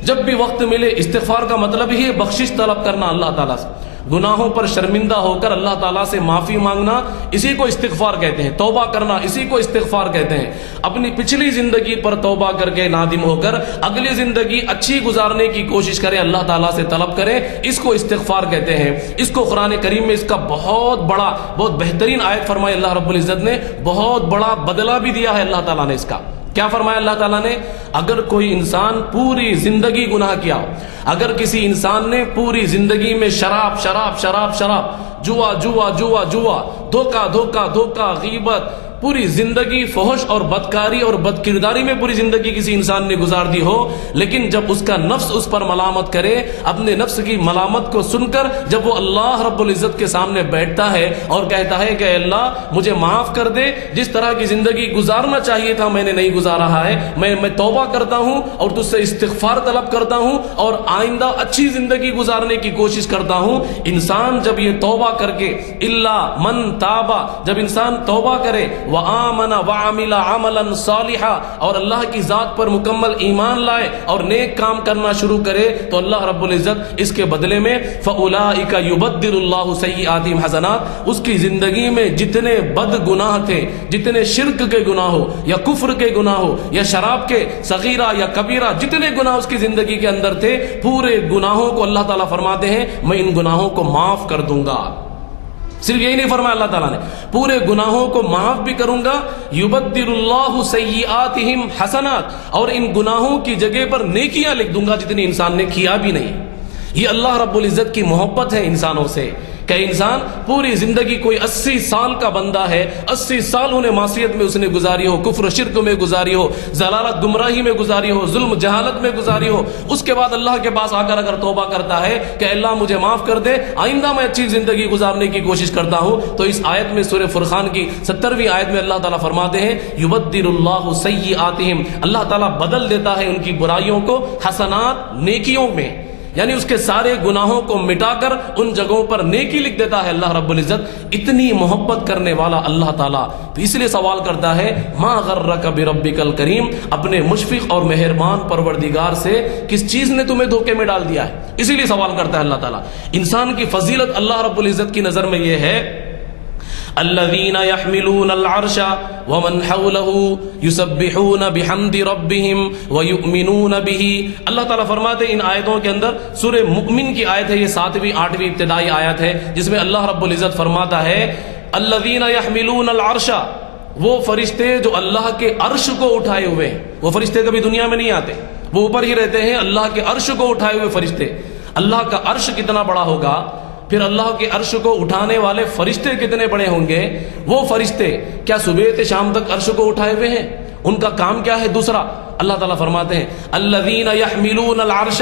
جب بھی وقت ملے۔ استغفار کا مطلب ہی ہے بخشش طلب کرنا اللہ تعالیٰ سے۔ گناہوں پر شرمندہ ہو کر اللہ تعالیٰ سے معافی مانگنا، اسی کو استغفار کہتے ہیں. توبہ کرنا اسی کو استغفار کہتے ہیں. اپنی پچھلی زندگی پر توبہ کر کے نادم ہو کر اگلی زندگی اچھی گزارنے کی کوشش کرے، اللہ تعالیٰ سے طلب کرے، اس کو استغفار کہتے ہیں. اس کو قرآن کریم میں اس کا بہت بڑا، بہت بہترین آیت فرمائی اللہ رب العزت نے، بہت بڑا بدلہ بھی دیا ہے اللہ تعالیٰ نے. اس کا کیا فرمایا اللہ تعالیٰ نے؟ اگر کوئی انسان پوری زندگی گناہ کیا ہو، اگر کسی انسان نے پوری زندگی میں شراب شراب شراب شراب، جوا جوا جوا جوا، دھوکہ دھوکہ دھوکہ، غیبت، پوری زندگی فحش اور بدکاری اور بد کرداری میں پوری زندگی کسی انسان نے گزار دی ہو، لیکن جب اس کا نفس اس پر ملامت کرے، اپنے نفس کی ملامت کو سن کر جب وہ اللہ رب العزت کے سامنے بیٹھتا ہے اور کہتا ہے کہ اے اللہ مجھے معاف کر دے، جس طرح کی زندگی گزارنا چاہیے تھا میں نے نہیں گزارا ہے، میں توبہ کرتا ہوں اور تجھ سے استغفار طلب کرتا ہوں اور آئندہ اچھی زندگی گزارنے کی کوشش کرتا ہوں. انسان جب یہ توبہ کر کے، الا من تابا، جب انسان توبہ کرے، وآمن وعمل عملا صالحا، اور اللہ کی ذات پر مکمل ایمان لائے اور نیک کام کرنا شروع کرے، تو اللہ رب العزت اس کے بدلے میں فاولئک یبدل اللہ سیئاتہم حسنات، اس کی زندگی میں جتنے بد گناہ تھے، جتنے شرک کے گناہ ہو یا کفر کے گناہ ہو یا شراب کے صغیرہ یا کبیرہ، جتنے گناہ اس کی زندگی کے اندر تھے، پورے گناہوں کو اللہ تعالیٰ فرماتے ہیں میں ان گناہوں کو معاف کر دوں گا. صرف یہی نہیں فرمایا اللہ تعالیٰ نے، پورے گناہوں کو معاف بھی کروں گا. یبدل اللہ سیئاتہم حسنات، اور ان گناہوں کی جگہ پر نیکیاں لکھ دوں گا جتنی انسان نے کیا بھی نہیں. یہ اللہ رب العزت کی محبت ہے انسانوں سے کہ انسان پوری زندگی، کوئی 80 سال کا بندہ ہے، 80 سال انہیں معصیت میں اس نے گزاری ہو، کفر و شرک میں گزاری ہو، ضلالت گمراہی میں گزاری ہو، ظلم جہالت میں گزاری ہو، اس کے بعد اللہ کے پاس آ کر اگر توبہ کرتا ہے کہ اللہ مجھے معاف کر دے، آئندہ میں اچھی زندگی گزارنے کی کوشش کرتا ہوں، تو اس آیت میں سورہ فرقان کی 70ویں آیت میں اللہ تعالیٰ فرماتے ہیں یبدل اللہ سیئاتہم، اللہ تعالیٰ بدل دیتا ہے ان کی برائیوں کو حسنات، نیکیوں میں، یعنی اس کے سارے گناہوں کو مٹا کر ان جگہوں پر نیکی لکھ دیتا ہے اللہ رب العزت. اتنی محبت کرنے والا اللہ تعالیٰ، تو اس لیے سوال کرتا ہے ما غرک بربک الکریم، اپنے مشفق اور مہربان پروردگار سے کس چیز نے تمہیں دھوکے میں ڈال دیا ہے. اسی لیے سوال کرتا ہے اللہ تعالیٰ. انسان کی فضیلت اللہ رب العزت کی نظر میں یہ ہے الذین یحملون العرش ومن حولہ یسبحون بحمد ربہم ویؤمنون بہ. اللہ تعالیٰ فرماتے ہیں ان آیتوں کے اندر، سورہ مؤمن کی آیت ہے، یہ 7ویں 8ویں ابتدائی آیت ہے، جس میں اللہ رب العزت فرماتا ہے الذین یحملون العرش، وہ فرشتے جو اللہ کے عرش کو اٹھائے ہوئے ہیں. وہ فرشتے کبھی دنیا میں نہیں آتے، وہ اوپر ہی رہتے ہیں. اللہ کے عرش کو اٹھائے ہوئے فرشتے. اللہ کا عرش کتنا بڑا ہوگا، پھر اللہ کے عرش کو اٹھانے والے فرشتے کتنے بڑے ہوں گے. وہ فرشتے کیا صبح سے شام تک عرش کو اٹھائے ہوئے ہیں؟ ان کا کام کیا ہے دوسرا؟ اللہ تعالیٰ فرماتے ہیں الذین یحملون العرش،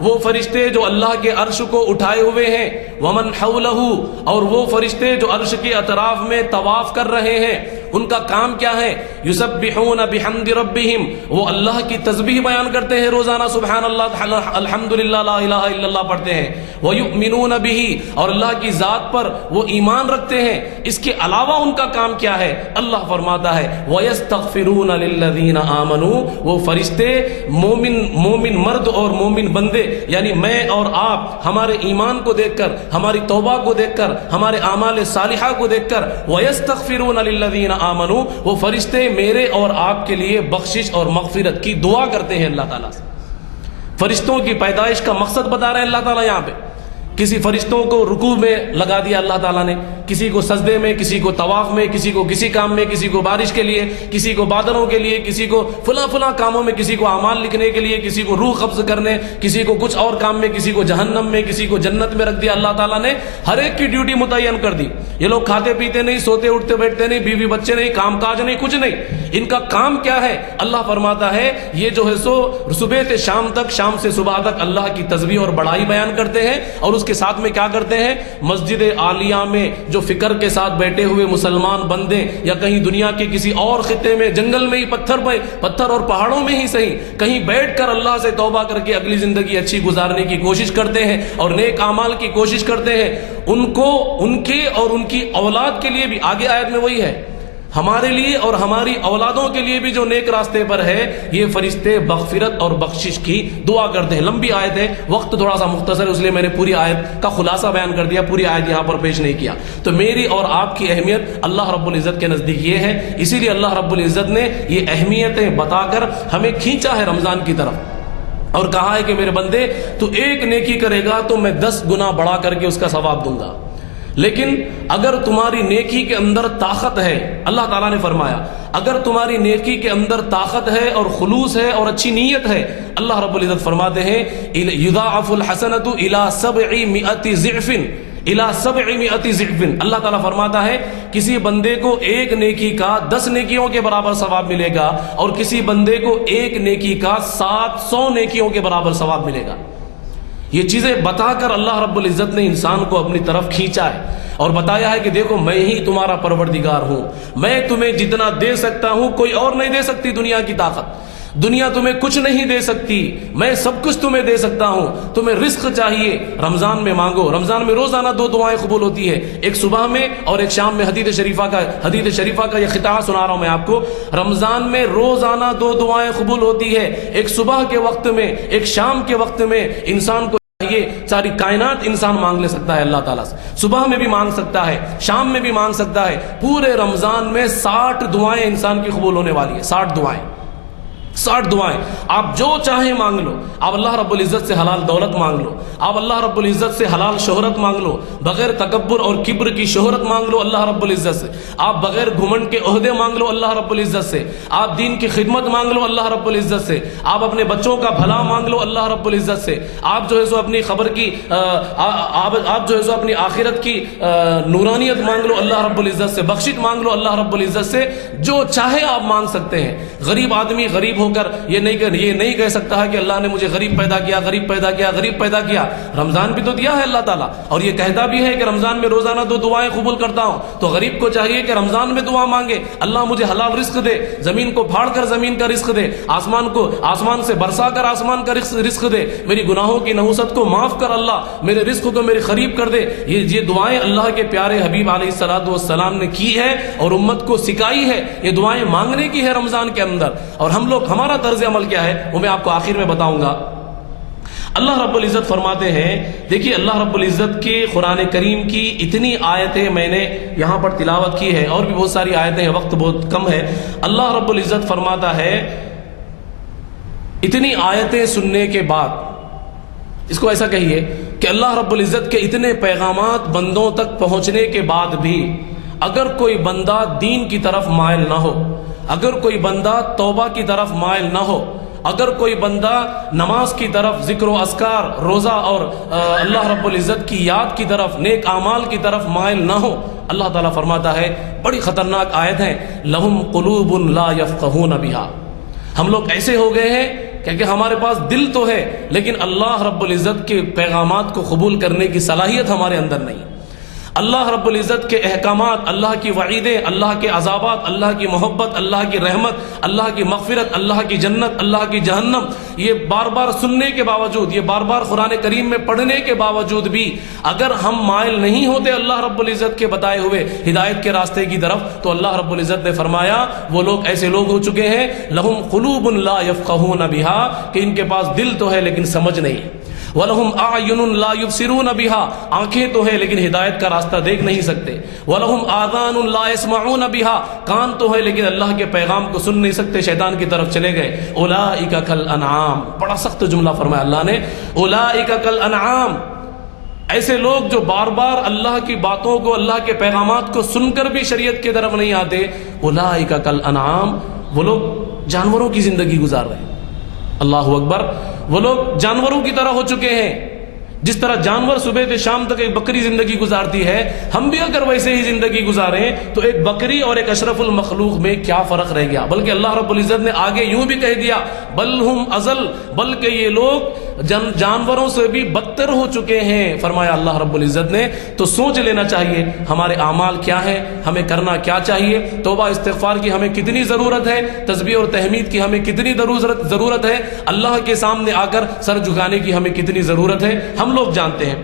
وہ فرشتے جو اللہ کے عرش کو اٹھائے ہوئے ہیں، ومن حولہ، اور وہ فرشتے جو عرش کے اطراف میں طواف کر رہے ہیں، ان کا کام کیا ہے؟ یسبحون بحمد ربہم، وہ اللہ کی تسبیح بیان کرتے ہیں روزانہ، سبحان اللہ، الحمدللہ، لا الہ الا اللہ پڑھتے ہیں. ویؤمنون بہ، اور اللہ کی ذات پر وہ ایمان رکھتے ہیں. اس کے علاوہ ان کا کام کیا ہے؟ اللہ فرماتا ہے ویستغفرون للذین آمنوا، وہ فرشتے مومن مرد اور مومن بندے، یعنی میں اور آپ، ہمارے ایمان کو دیکھ کر، ہماری توبہ کو دیکھ کر، ہمارے اعمال صالحہ کو دیکھ کر، وَيَسْتَغْفِرُونَ لِلَّذِينَ آمَنُوا، وہ فرشتے میرے اور آپ کے لیے بخشش اور مغفرت کی دعا کرتے ہیں اللہ تعالیٰ سے. فرشتوں کی پیدائش کا مقصد بتا رہے ہیں اللہ تعالیٰ یہاں پہ. کسی فرشتوں کو رکوع میں لگا دیا اللہ تعالیٰ نے، کسی کو سجدے میں، کسی کو طواف میں، کسی کو کسی کام میں، کسی کو بارش کے لیے، کسی کو بادلوں کے لیے، کسی کو فلاں فلاں کاموں میں، کسی کو اعمال لکھنے کے لیے، کسی کو روح قبض کرنے، کسی کو کچھ اور کام میں، کسی کو جہنم میں، کسی کو جنت میں رکھ دیا. اللہ تعالیٰ نے ہر ایک کی ڈیوٹی متعین کر دی. یہ لوگ کھاتے پیتے نہیں، سوتے اٹھتے بیٹھتے نہیں، بیوی بچے نہیں، کام کاج نہیں، کچھ نہیں. ان کا کام کیا ہے؟ اللہ فرماتا ہے یہ جو ہے سو صبح سے شام تک، شام سے صبح تک اللہ کی تسبیح اور بڑائی بیان کرتے ہیں، اور اس کے ساتھ میں کیا کرتے ہیں؟ مسجد عالیہ میں جو فکر کے ساتھ بیٹھے ہوئے مسلمان بندے، یا کہیں دنیا کے کسی اور خطے میں، جنگل میں ہی، پتھر اور پہاڑوں میں ہی صحیح، کہیں بیٹھ کر اللہ سے توبہ کر کے اگلی زندگی اچھی گزارنے کی کوشش کرتے ہیں اور نیک اعمال کی کوشش کرتے ہیں، ان کو، ان کے اور ان کی اولاد کے لیے بھی. آگے آیت میں وہی ہے ہمارے لیے اور ہماری اولادوں کے لیے بھی جو نیک راستے پر ہے، یہ فرشتے مغفرت اور بخشش کی دعا کرتے ہیں۔ لمبی آیت ہے، وقت تھوڑا سا مختصر ہے، اس لیے میں نے پوری آیت کا خلاصہ بیان کر دیا، پوری آیت یہاں پر پیش نہیں کیا۔ تو میری اور آپ کی اہمیت اللہ رب العزت کے نزدیک یہ ہے، اسی لیے اللہ رب العزت نے یہ اہمیتیں بتا کر ہمیں کھینچا ہے رمضان کی طرف، اور کہا ہے کہ میرے بندے تو ایک نیکی کرے گا تو میں 10 گنا بڑھا کر کے اس کا ثواب دوں گا، لیکن اگر تمہاری نیکی کے اندر طاقت ہے، اللہ تعالیٰ نے فرمایا اگر تمہاری نیکی کے اندر طاقت ہے اور خلوص ہے اور اچھی نیت ہے، اللہ رب العزت فرماتے ہیں یضاعف الحسنۃ الی 700 ضعف الی 700 ضعف، اللہ تعالیٰ فرماتا ہے کسی بندے کو ایک نیکی کا 10 نیکیوں کے برابر ثواب ملے گا، اور کسی بندے کو ایک نیکی کا 700 نیکیوں کے برابر ثواب ملے گا۔ یہ چیزیں بتا کر اللہ رب العزت نے انسان کو اپنی طرف کھینچا ہے اور بتایا ہے کہ دیکھو میں ہی تمہارا پروردگار ہوں، میں تمہیں جتنا دے سکتا ہوں کوئی اور نہیں دے سکتی، دنیا کی طاقت دنیا تمہیں کچھ نہیں دے سکتی، میں سب کچھ تمہیں دے سکتا ہوں۔ تمہیں رزق چاہیے، رمضان میں مانگو، رمضان میں روزانہ 2 دعائیں قبول ہوتی ہے، ایک صبح میں اور ایک شام میں۔ حدیث شریفہ کا یہ خطا سنا رہا ہوں میں آپ کو، رمضان میں روزانہ 2 دعائیں قبول ہوتی ہے، ایک صبح کے وقت میں، ایک شام کے وقت میں۔ انسان کو یہ ساری کائنات انسان مانگ لے سکتا ہے اللہ تعالیٰ سے، صبح میں بھی مانگ سکتا ہے، شام میں بھی مانگ سکتا ہے۔ پورے رمضان میں 60 دعائیں انسان کی قبول ہونے والی ہیں، 60 دعائیں، 60 دعائیں۔ آپ جو چاہیں مانگ لو، آپ اللہ رب العزت سے حلال دولت مانگ لو، آپ اللہ رب العزت سے حلال شہرت مانگ لو، بغیر تکبر اور کبر کی شہرت مانگ لو اللہ رب العزت سے، آپ بغیر گھمنڈ کے عہدے مانگ لو اللہ رب العزت سے، آپ دین کی خدمت مانگ لو اللہ رب العزت سے، آپ اپنے بچوں کا بھلا مانگ لو اللہ رب العزت سے، آپ جو ہے سو اپنی خبر کی آپ جو ہے سو اپنی آخرت کی نورانیت مانگ لو اللہ رب العزت سے، بخشش مانگ لو اللہ رب العزت سے، جو چاہے آپ مانگ سکتے ہیں۔ غریب آدمی غریب ہو کر یہ نہیں کہہ سکتا ہے کہ اللہ نے مجھے غریب پیدا کیا، غریب پیدا کیا، غریب پیدا کیا۔ رمضان بھی تو دیا ہے اللہ تعالیٰ، اور یہ کہتا بھی ہے کہ رمضان میں روزانہ 2 دعائیں قبول کرتا ہوں۔ تو غریب کو چاہیے کہ رمضان میں دعا مانگے، اللہ مجھے حلال رزق دے، زمین کو پھاڑ کر زمین کا رزق دے، آسمان سے برسا کر آسمان کا رزق دے، میری گناہوں کی نحوست کو معاف کر اللہ، میرے رزق کو میرے قریب کر دے۔ یہ دعائیں اللہ کے پیارے حبیب علیہ الصلوۃ والسلام نے کی ہے اور امت کو سکھائی ہے، یہ دعائیں مانگنے کی ہے رمضان کے اندر۔ اور ہمارا طرز عمل کیا ہے وہ میں آپ کو آخر میں بتاؤں گا۔ اللہ رب العزت فرماتے ہیں، دیکھیے اللہ رب العزت کے قرآن کریم کی اتنی آیتیں میں نے یہاں پر تلاوت کی ہے، اور بھی بہت ساری آیتیں ہیں، وقت بہت کم ہے۔ اللہ رب العزت فرماتا ہے اتنی آیتیں سننے کے بعد، اس کو ایسا کہیے کہ اللہ رب العزت کے اتنے پیغامات بندوں تک پہنچنے کے بعد بھی اگر کوئی بندہ دین کی طرف مائل نہ ہو، اگر کوئی بندہ توبہ کی طرف مائل نہ ہو، اگر کوئی بندہ نماز کی طرف، ذکر و اذکار، روزہ اور اللہ رب العزت کی یاد کی طرف، نیک اعمال کی طرف مائل نہ ہو، اللہ تعالیٰ فرماتا ہے، بڑی خطرناک آیت ہے، لہم قلوب لا یفقہون بہا۔ ہم لوگ ایسے ہو گئے ہیں کہ ہمارے پاس دل تو ہے لیکن اللہ رب العزت کے پیغامات کو قبول کرنے کی صلاحیت ہمارے اندر نہیں۔ اللہ رب العزت کے احکامات، اللہ کی وعیدیں، اللہ کے عذابات، اللہ کی محبت، اللہ کی رحمت، اللہ کی مغفرت، اللہ کی جنت، اللہ کی جہنم، یہ بار بار سننے کے باوجود، یہ بار بار قرآن کریم میں پڑھنے کے باوجود بھی اگر ہم مائل نہیں ہوتے اللہ رب العزت کے بتائے ہوئے ہدایت کے راستے کی طرف، تو اللہ رب العزت نے فرمایا وہ لوگ ایسے لوگ ہو چکے ہیں لہم قلوب لا یفقہون بہا، کہ ان کے پاس دل تو ہے لیکن سمجھ نہیں، وَلَهُمْ أَعْيُنٌ لَا يُبْصِرُونَ بِهَا، آنکھیں تو ہے لیکن ہدایت کا راستہ دیکھ نہیں سکتے، وَلَهُمْ آذَانٌ لَا يَسْمَعُونَ بِهَا، کان تو ہے لیکن اللہ کے پیغام کو سن نہیں سکتے، شیطان کی طرف چلے گئے۔ أُولَئِكَ كَالْأَنْعَامِ، بڑا سخت جملہ فرمایا اللہ نے، أُولَئِكَ كَالْأَنْعَامِ، ایسے لوگ جو بار بار اللہ کی باتوں کو، اللہ کے پیغامات کو سن کر بھی شریعت کی طرف نہیں آتے، أُولَئِكَ كَالْأَنْعَامِ، وہ لوگ جانوروں کی زندگی گزار رہے ہیں۔ اللہ اکبر، وہ لوگ جانوروں کی طرح ہو چکے ہیں، جس طرح جانور صبح سے شام تک ایک بکری زندگی گزارتی ہے، ہم بھی اگر ویسے ہی زندگی گزاریں تو ایک بکری اور ایک اشرف المخلوق میں کیا فرق رہ گیا؟ بلکہ اللہ رب العزت نے آگے یوں بھی کہہ دیا، بل ہم ازل، بلکہ یہ لوگ جانوروں سے بھی بدتر ہو چکے ہیں، فرمایا اللہ رب العزت نے۔ تو سوچ لینا چاہیے ہمارے اعمال کیا ہیں، ہمیں کرنا کیا چاہیے، توبہ استغفار کی ہمیں کتنی ضرورت ہے، تسبیح اور تحمید کی ہمیں کتنی ضرورت ہے، اللہ کے سامنے آ کر سر جھکانے کی ہمیں کتنی ضرورت ہے، ہم لوگ جانتے ہیں۔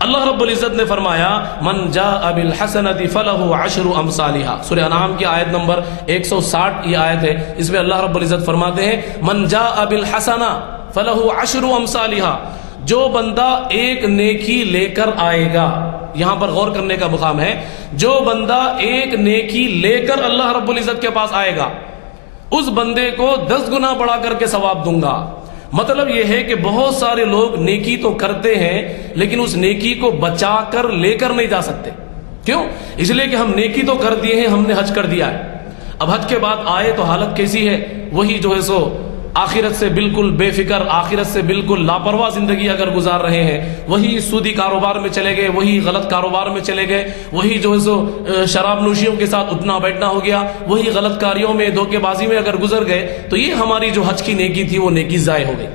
اللہ رب العزت نے فرمایا من جاء بالحسنۃ فلہ عشر امثالھا، سورہ انعام کی آیت نمبر 160 یہ آیت ہے، اس میں اللہ رب العزت فرماتے ہیں من جاء بالحسنہ فلہ عشر امثالھا، جو بندہ ایک نیکی لے کر آئے گا، یہاں پر غور کرنے کا مقام ہے، جو بندہ ایک نیکی لے کر اللہ رب العزت کے پاس آئے گا اس بندے کو 10 گنا بڑھا کر کے ثواب دوں گا۔ مطلب یہ ہے کہ بہت سارے لوگ نیکی تو کرتے ہیں لیکن اس نیکی کو بچا کر لے کر نہیں جا سکتے، کیوں؟ اس لیے کہ ہم نیکی تو کر دیے ہیں، ہم نے حج کر دیا ہے، اب حج کے بعد آئے تو حالت کیسی ہے؟ وہی جو ہے سو آخرت سے بالکل بے فکر، آخرت سے بالکل لاپرواہ زندگی اگر گزار رہے ہیں، وہی سودی کاروبار میں چلے گئے، وہی غلط کاروبار میں چلے گئے، وہی جو ہے سو شراب نوشیوں کے ساتھ اٹھنا بیٹھنا ہو گیا، وہی غلط کاریوں میں دھوکے بازی میں اگر گزر گئے تو یہ ہماری جو حج کی نیکی تھی وہ نیکی ضائع ہو گئی۔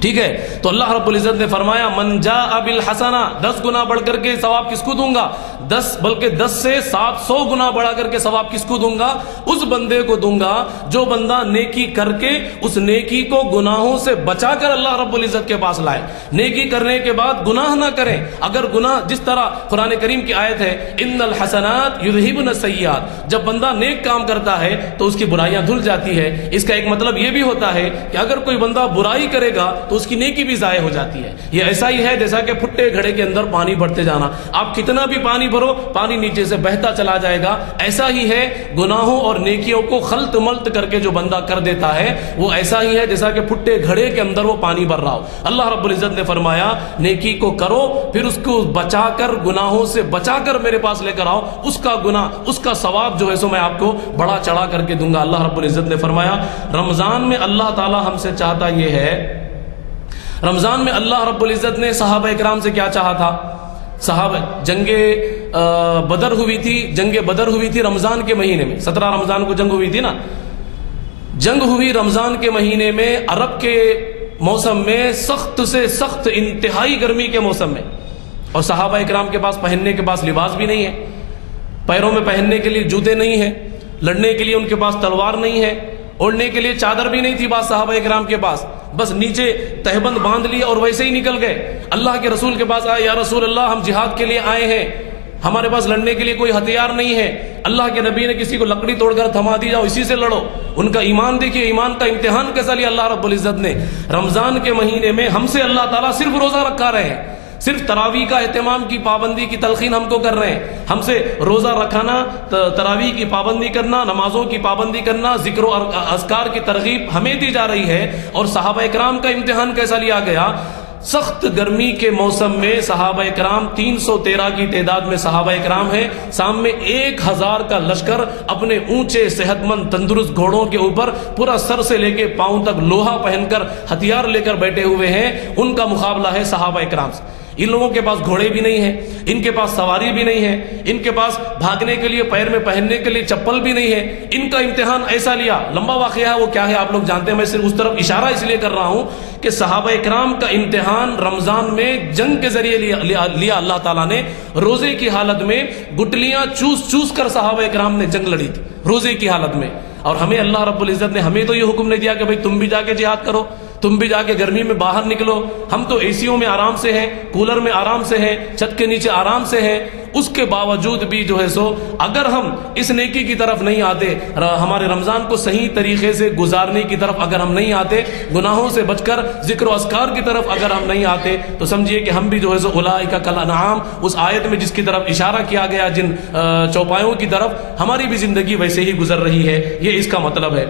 ٹھیک ہے، تو اللہ رب العزت نے فرمایا من جاء بالحسنہ، 10 گنا بڑھ کر کے ثواب کس کو دوں گا؟ 10 بلکہ 10 سے 700 گنا بڑھا کر کے ثواب کس کو دوں گا؟ اس بندے کو دوں گا جو بندہ نیکی کر کے اس نیکی کو گناہوں سے بچا کر اللہ رب العزت کے پاس لائے۔ نیکی کرنے کے بعد گناہ نہ کریں، اگر گناہ، جس طرح قرآن کریم کی آیت ہے ان الحسنات یذہبن السیئات، جب بندہ نیک کام کرتا ہے تو اس کی برائیاں دھل جاتی ہے۔ اس کا ایک مطلب یہ بھی ہوتا ہے کہ اگر کوئی بندہ برائی کرے گا تو اس کی نیکی بھی ضائع ہو جاتی ہے۔ یہ ایسا ہی ہے جیسا کہ پھٹے گھڑے کے اندر پانی بڑھتے جانا، آپ کتنا بھی پانی بھرو پانی نیچے سے بہتا چلا جائے گا۔ ایسا ہی ہے گناہوں اور نیکیوں کو خلط ملط کر کے جو بندہ کر دیتا ہے وہ ایسا ہی ہے جیسا کہ پھٹے گھڑے کے اندر وہ پانی بھر رہا ہو۔ اللہ رب العزت نے فرمایا نیکی کو کرو پھر اس کو بچا کر، گناہوں سے بچا کر میرے پاس لے کر آؤ، اس کا گناہ، اس کا ثواب جو ہے سو میں آپ کو بڑا چڑھا کر کے دوں گا۔ اللہ رب العزت نے فرمایا رمضان میں اللہ تعالی ہم سے چاہتا یہ ہے، رمضان میں اللہ رب العزت نے صحابہ اکرام سے کیا چاہا تھا؟ صحابہ جنگ بدر ہوئی تھی، جنگ بدر ہوئی تھی رمضان کے مہینے میں، 17 رمضان کو جنگ ہوئی تھی نا، جنگ ہوئی رمضان کے مہینے میں، عرب کے موسم میں، سخت سے سخت انتہائی گرمی کے موسم میں، اور صحابہ اکرام کے پاس پہننے کے پاس لباس بھی نہیں ہے، پیروں میں پہننے کے لیے جوتے نہیں ہیں، لڑنے کے لیے ان کے پاس تلوار نہیں ہے، اوڑھنے کے لیے چادر بھی نہیں تھی بعض صحابہ اکرام کے پاس، بس نیچے تہبند باندھ لی اور ویسے ہی نکل گئے۔ اللہ کے رسول کے پاس آئے، یا رسول اللہ ہم جہاد کے لیے آئے ہیں، ہمارے پاس لڑنے کے لیے کوئی ہتھیار نہیں ہے۔ اللہ کے نبی نے کسی کو لکڑی توڑ کر تھما دی، جاؤ اسی سے لڑو۔ ان کا ایمان دیکھیے، ایمان کا امتحان کیسا لیا اللہ رب العزت نے۔ رمضان کے مہینے میں ہم سے اللہ تعالیٰ صرف روزہ رکھا رہے ہیں، صرف تراویح کا اہتمام کی پابندی کی تلقین ہم کو کر رہے ہیں، ہم سے روزہ رکھانا، تراویح کی پابندی کرنا، نمازوں کی پابندی کرنا، ذکر و اذکار کی ترغیب ہمیں دی جا رہی ہے۔ اور صحابہ اکرام کا امتحان کیسا لیا گیا؟ سخت گرمی کے موسم میں صحابہ اکرام 313 کی تعداد میں صحابہ اکرام ہیں، سامنے 1000 کا لشکر اپنے اونچے صحت مند تندرست گھوڑوں کے اوپر پورا سر سے لے کے پاؤں تک لوہا پہن کر ہتھیار لے کر بیٹھے ہوئے ہیں، ان کا مقابلہ ہے صحابہ اکرام سے۔ ان لوگوں کے پاس گھوڑے بھی نہیں ہیں، ان کے پاس سواری بھی نہیں ہے، ان کے پاس بھاگنے کے لیے پیر میں پہننے کے لیے چپل بھی نہیں ہے۔ ان کا امتحان ایسا لیا، لمبا واقعہ ہے وہ کیا ہے آپ لوگ جانتے ہیں، میں صرف اس طرف اشارہ اس لیے کر رہا ہوں کہ صحابہ اکرام کا امتحان رمضان میں جنگ کے ذریعے لیا اللہ تعالیٰ نے۔ روزے کی حالت میں گٹلیاں چوس چوس کر صحابہ اکرام نے جنگ لڑی تھی روزے کی حالت میں، اور ہمیں اللہ رب العزت نے ہمیں تو یہ حکم نہیں دیا کہ بھئی تم بھی جا کے جہاد کرو، تم بھی جا کے گرمی میں باہر نکلو۔ ہم تو اے سیوں میں آرام سے ہیں، کولر میں آرام سے ہیں، چھت کے نیچے آرام سے ہیں، اس کے باوجود بھی جو ہے سو اگر ہم اس نیکی کی طرف نہیں آتے، ہمارے رمضان کو صحیح طریقے سے گزارنے کی طرف اگر ہم نہیں آتے، گناہوں سے بچ کر ذکر و اذکار کی طرف اگر ہم نہیں آتے، تو سمجھیے کہ ہم بھی جو ہے سو اولئک کالانعام، اس آیت میں جس کی طرف اشارہ کیا گیا جن چوپایوں کی طرف، ہماری بھی زندگی ویسے ہی گزر رہی ہے، یہ اس کا مطلب ہے۔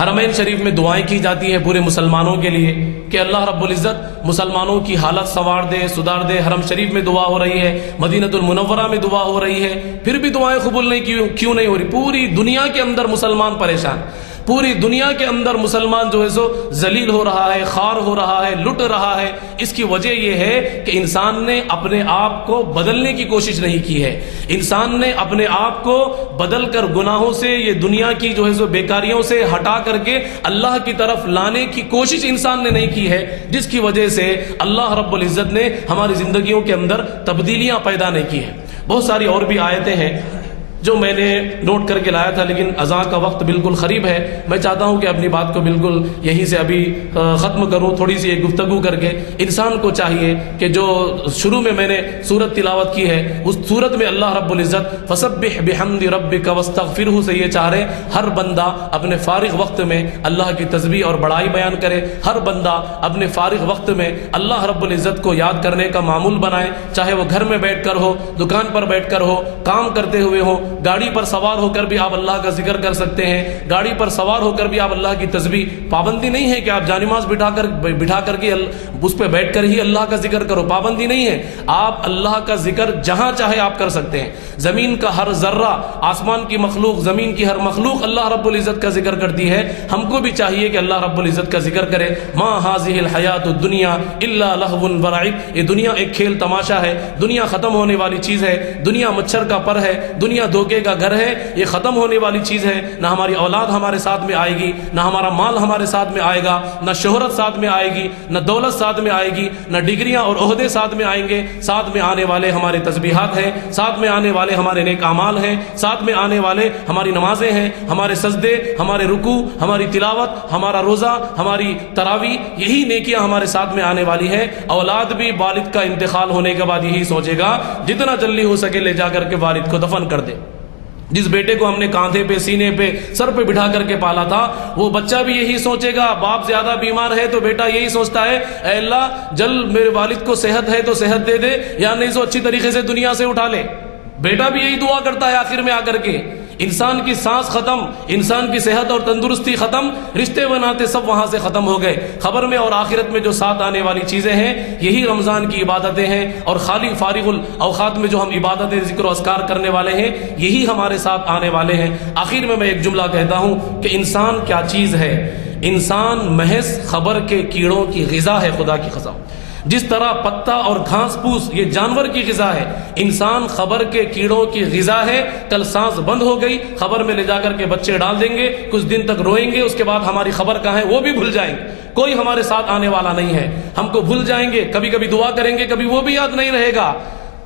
حرمین شریف میں دعائیں کی جاتی ہیں پورے مسلمانوں کے لیے کہ اللہ رب العزت مسلمانوں کی حالت سنوار دے، سدھار دے۔ حرم شریف میں دعا ہو رہی ہے، مدینہ المنورہ میں دعا ہو رہی ہے، پھر بھی دعائیں قبول نہیں کیوں نہیں ہو رہی؟ پوری دنیا کے اندر مسلمان پریشان، پوری دنیا کے اندر مسلمان جو ہے سو ذلیل ہو رہا ہے، خوار ہو رہا ہے، لٹ رہا ہے۔ اس کی وجہ یہ ہے کہ انسان نے اپنے آپ کو بدلنے کی کوشش نہیں کی ہے، انسان نے اپنے آپ کو بدل کر گناہوں سے، یہ دنیا کی جو ہے سو بیکاریوں سے ہٹا کر کے اللہ کی طرف لانے کی کوشش انسان نے نہیں کی ہے، جس کی وجہ سے اللہ رب العزت نے ہماری زندگیوں کے اندر تبدیلیاں پیدا نہیں کی ہیں۔ بہت ساری اور بھی آیتیں ہیں جو میں نے نوٹ کر کے لایا تھا، لیکن اذان کا وقت بالکل قریب ہے، میں چاہتا ہوں کہ اپنی بات کو بالکل یہیں سے ابھی ختم کروں، تھوڑی سی ایک گفتگو کر کے۔ انسان کو چاہیے کہ جو شروع میں نے سورت تلاوت کی ہے، اس سورت میں اللہ رب العزت فسبح بحمد ربک واستغفرہ سے یہ چاہ رہے ہر بندہ اپنے فارغ وقت میں اللہ کی تسبیح اور بڑائی بیان کرے، ہر بندہ اپنے فارغ وقت میں اللہ رب العزت کو یاد کرنے کا معمول بنائے، چاہے وہ گھر میں بیٹھ کر ہو، دکان پر بیٹھ کر ہو، کام کرتے ہوئے ہو، گاڑی پر سوار ہو کر بھی آپ اللہ کا ذکر کر سکتے ہیں، گاڑی پر سوار ہو کر بھی آپ اللہ کی تسبیح، پابندی نہیں ہے کہ آپ جانماز بٹھا کر کے اس پہ بیٹھ کر ہی اللہ کا ذکر کرو، پابندی نہیں ہے، آپ اللہ کا ذکر جہاں چاہے آپ کر سکتے ہیں۔ زمین کا ہر ذرہ، آسمان کی مخلوق، زمین کی ہر مخلوق اللہ رب العزت کا ذکر کرتی ہے، ہم کو بھی چاہیے کہ اللہ رب العزت کا ذکر کرے۔ ما هذه الحیات الدنیا الا لہو ولعب، یہ دنیا ایک کھیل تماشا ہے، دنیا ختم ہونے والی چیز ہے، دنیا مچھر کا پر ہے، دنیا دھوکے کا گھر ہے، یہ ختم ہونے والی چیز ہے، نہ ہماری اولاد ہمارے ساتھ میں آئے گی، نہ ہمارا مال ہمارے ساتھ میں آئے گا، نہ شہرت ساتھ میں آئے گی، نہ دولت ساتھ میں آئے گی، نہ ڈگریاں اور عہدے ساتھ میں آئیں گے، ساتھ میں آنے والے ہمارے تسبیحات ہیں، ساتھ میں آنے والے ہمارے نیک اعمال ہیں، ساتھ میں آنے والے ہماری نمازیں ہیں، ہمارے سجدے، ہمارے رکوع، ہماری تلاوت، ہمارا روزہ، ہماری تراویح، یہی نیکیاں ہمارے ساتھ میں آنے والی ہیں۔ اولاد بھی والد کا انتقال ہونے کے بعد یہی سوچے گا جتنا جلدی ہو سکے لے جا کر کے والد کو دفن کر دے۔ جس بیٹے کو ہم نے کاندھے پہ، سینے پہ، سر پہ بٹھا کر کے پالا تھا، وہ بچہ بھی یہی سوچے گا، باپ زیادہ بیمار ہے تو بیٹا یہی سوچتا ہے اے اللہ جلد میرے والد کو صحت ہے تو صحت دے دے، یا نہیں تو اچھی طریقے سے دنیا سے اٹھا لے۔ بیٹا بھی یہی دعا کرتا ہے آخر میں آ کر کے۔ انسان کی سانس ختم، انسان کی صحت اور تندرستی ختم، رشتے بناتے سب وہاں سے ختم ہو گئے۔ خبر میں اور آخرت میں جو ساتھ آنے والی چیزیں ہیں یہی رمضان کی عبادتیں ہیں، اور خالی فارغ الاوقات میں جو ہم عبادتیں ذکر و اذکار کرنے والے ہیں یہی ہمارے ساتھ آنے والے ہیں۔ آخر میں ایک جملہ کہتا ہوں کہ انسان کیا چیز ہے؟ انسان محض خبر کے کیڑوں کی غذا ہے، خدا کی قسم۔ جس طرح پتا اور گھاس پھوس یہ جانور کی غذا ہے، انسان خبر کے کیڑوں کی غذا ہے۔ کل سانس بند ہو گئی، خبر میں لے جا کر کے بچے ڈال دیں گے، کچھ دن تک روئیں گے، اس کے بعد ہماری خبر کہاں ہے وہ بھی بھول جائیں گے، کوئی ہمارے ساتھ آنے والا نہیں ہے، ہم کو بھول جائیں گے، کبھی کبھی دعا کریں گے، کبھی وہ بھی یاد نہیں رہے گا۔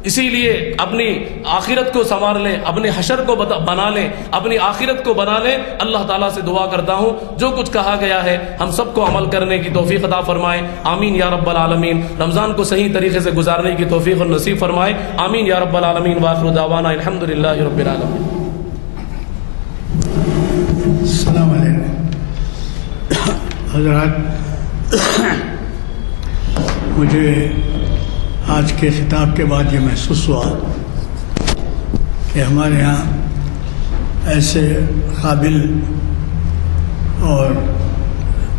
اسی لیے اپنی آخرت کو سنوار لیں، اپنے حشر کو بنا لیں، اپنی آخرت کو بنا لیں۔ اللہ تعالیٰ سے دعا کرتا ہوں جو کچھ کہا گیا ہے ہم سب کو عمل کرنے کی توفیق عطا فرمائے، آمین یا رب العالمین۔ رمضان کو صحیح طریقے سے گزارنے کی توفیق اور نصیب فرمائے، آمین یا رب العالمین۔ وآخر دعوانا الحمدللہ رب العالمین۔ السلام علیکم حضرات، مجھے آج کے خطاب کے بعد یہ محسوس ہوا کہ ہمارے ہاں ایسے قابل اور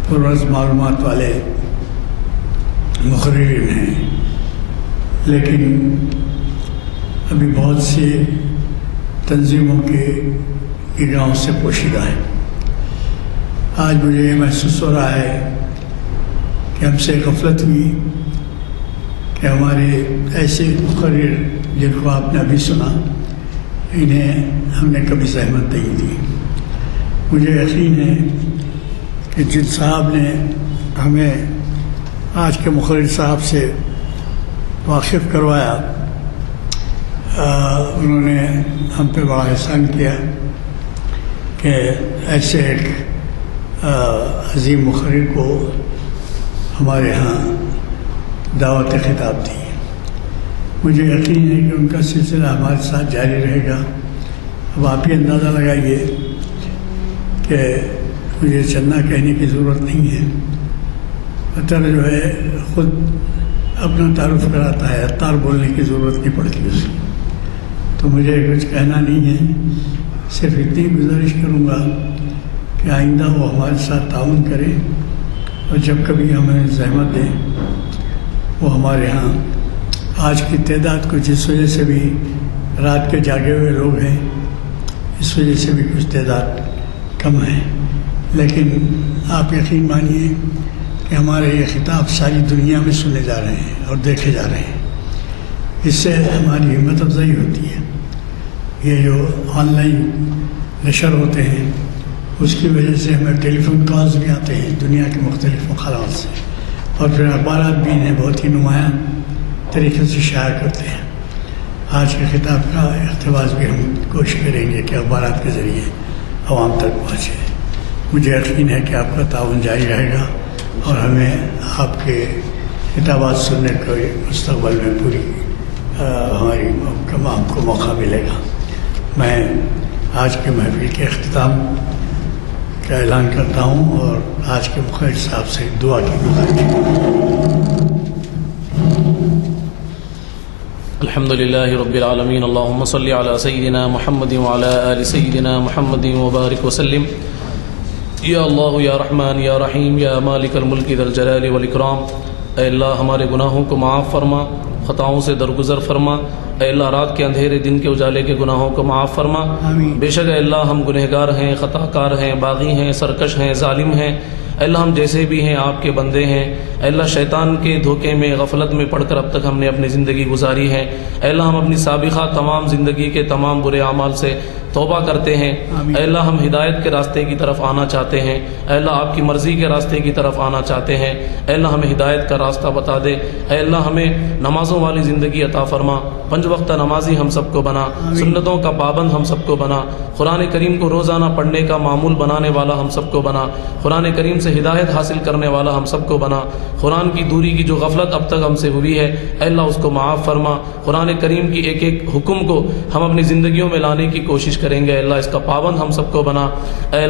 پررز معلومات والے مقررین ہیں، لیکن ابھی بہت سی تنظیموں کے نگاہوں سے پوشیدہ ہیں۔ آج مجھے یہ محسوس ہو رہا ہے کہ ہم سے غفلت ہوئی کہ ہمارے ایسے مقرر جن کو آپ نے ابھی سنا، انہیں ہم نے کبھی زحمت نہیں دی۔ مجھے یقین ہے کہ جن صاحب نے ہمیں آج کے مقرر صاحب سے واقف کروایا، انہوں نے ہم پہ بڑا احسان کیا کہ ایسے ایک عظیم مقرر کو ہمارے ہاں دعوت خطاب دی۔ مجھے یقین ہے کہ ان کا سلسلہ ہمارے ساتھ جاری رہے گا۔ اب آپ یہ اندازہ لگائیے کہ مجھے چندہ کہنے کی ضرورت نہیں ہے، عطر جو ہے خود اپنا تعارف کراتا ہے، عطار بولنے کی ضرورت نہیں پڑتی اس کی، تو مجھے کچھ کہنا نہیں ہے، صرف اتنی گزارش کروں گا کہ آئندہ وہ ہمارے ساتھ تعاون کریں، اور جب کبھی ہمیں زحمت دیں وہ ہمارے ہاں آج کی تعداد کو جس وجہ سے بھی رات کے جاگے ہوئے لوگ ہیں، اس وجہ سے بھی کچھ تعداد کم ہے، لیکن آپ یقین مانیے کہ ہمارے یہ خطاب ساری دنیا میں سنے جا رہے ہیں اور دیکھے جا رہے ہیں۔ اس سے ہماری ہمت افزائی ہوتی ہے۔ یہ جو آن لائن نشر ہوتے ہیں اس کی وجہ سے ہمیں ٹیلی فون کالز بھی آتے ہیں دنیا کے مختلف مقامات سے، اور پھر اخبارات بھی انہیں بہت ہی نمایاں طریقے سے شائع کرتے ہیں۔ آج کے خطاب کا اقتباس بھی ہم کوشش کریں گے کہ اخبارات کے ذریعے عوام تک پہنچے۔ مجھے یقین ہے کہ آپ کا تعاون جاری رہے گا اور ہمیں آپ کے خطابات سننے کو مستقبل میں پوری ہماری تمام کو موقع ملے گا۔ میں آج کے محفل کے اختتام کا اعلان کرتا ہوں اور آج کے مخرج صاحب سے دعا کی گزارش۔ الحمد لله رب العالمين اللهم صل على سيدنا محمد وعلى آل سيدنا محمد وبارك وسلم یا اللہ یا رحمان یا رحیم یا مالک الملک ذی الجلال والاکرام۔ اے اللہ ہمارے گناہوں کو معاف فرما، خطاؤں سے درگزر فرما۔ اے اللہ رات کے اندھیرے دن کے اجالے کے گناہوں کو معاف فرما۔ بے شک اے اللہ ہم گنہگار ہیں، خطا کار ہیں، باغی ہیں، سرکش ہیں، ظالم ہیں۔ اے اللہ ہم جیسے بھی ہیں آپ کے بندے ہیں۔ اے اللہ شیطان کے دھوکے میں غفلت میں پڑھ کر اب تک ہم نے اپنی زندگی گزاری ہے۔ اے اللہ ہم اپنی سابقہ تمام زندگی کے تمام برے اعمال سے توبہ کرتے ہیں۔ اے اللہ ہم ہدایت کے راستے کی طرف آنا چاہتے ہیں۔ اے اللہ آپ کی مرضی کے راستے کی طرف آنا چاہتے ہیں۔ اے اللہ ہمیں ہدایت کا راستہ بتا دے۔ اے اللہ ہمیں نمازوں والی زندگی عطا فرما، 5 وقتہ نمازی ہم سب کو بنا، سنتوں کا پابند ہم سب کو بنا، قرآن کریم کو روزانہ پڑھنے کا معمول بنانے والا ہم سب کو بنا، قرآن کریم سے ہدایت حاصل کرنے والا ہم سب کو بنا۔ قرآن کی دوری کی جو غفلت اب تک ہم سے ہوئی ہے اے اللہ اس کو معاف فرما۔ قرآن کریم کی ایک ایک حکم کو ہم اپنی زندگیوں میں لانے کی کوشش کریں گے۔ اے اللہ اس کا پابند ہم سب کو بنا۔ اے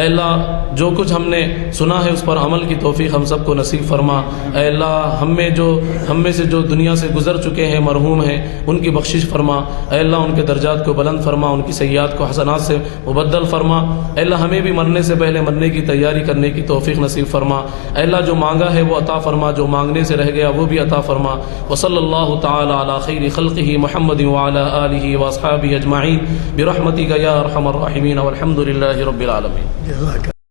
اللہ جو کچھ ہم نے سنا ہے اس پر عمل کی توفیق ہم سب کو نصیب فرما۔ اے اللہ ہم میں سے جو دنیا سے گزر چکے ہیں، مرحوم ہیں، ان کی بخشش فرما۔ اے اللہ ان کے درجات کو بلند فرما، ان کی سیئات کو حسنات سے مبدل فرما۔ اے اللہ ہمیں بھی مرنے سے پہلے مرنے کی تیاری کرنے کی توفیق نصیب فرما۔ اے اللہ جو مانگا ہے وہ عطا فرما، جو مانگنے سے رہ گیا وہ بھی عطا فرما۔ وصلی اللہ تعالی علی خیر خلقہ محمد وعلی آلہ واصحابہ اجمعین برحمتک یا ارحم الراحمین والحمد للہ رب العالمین۔ جزاک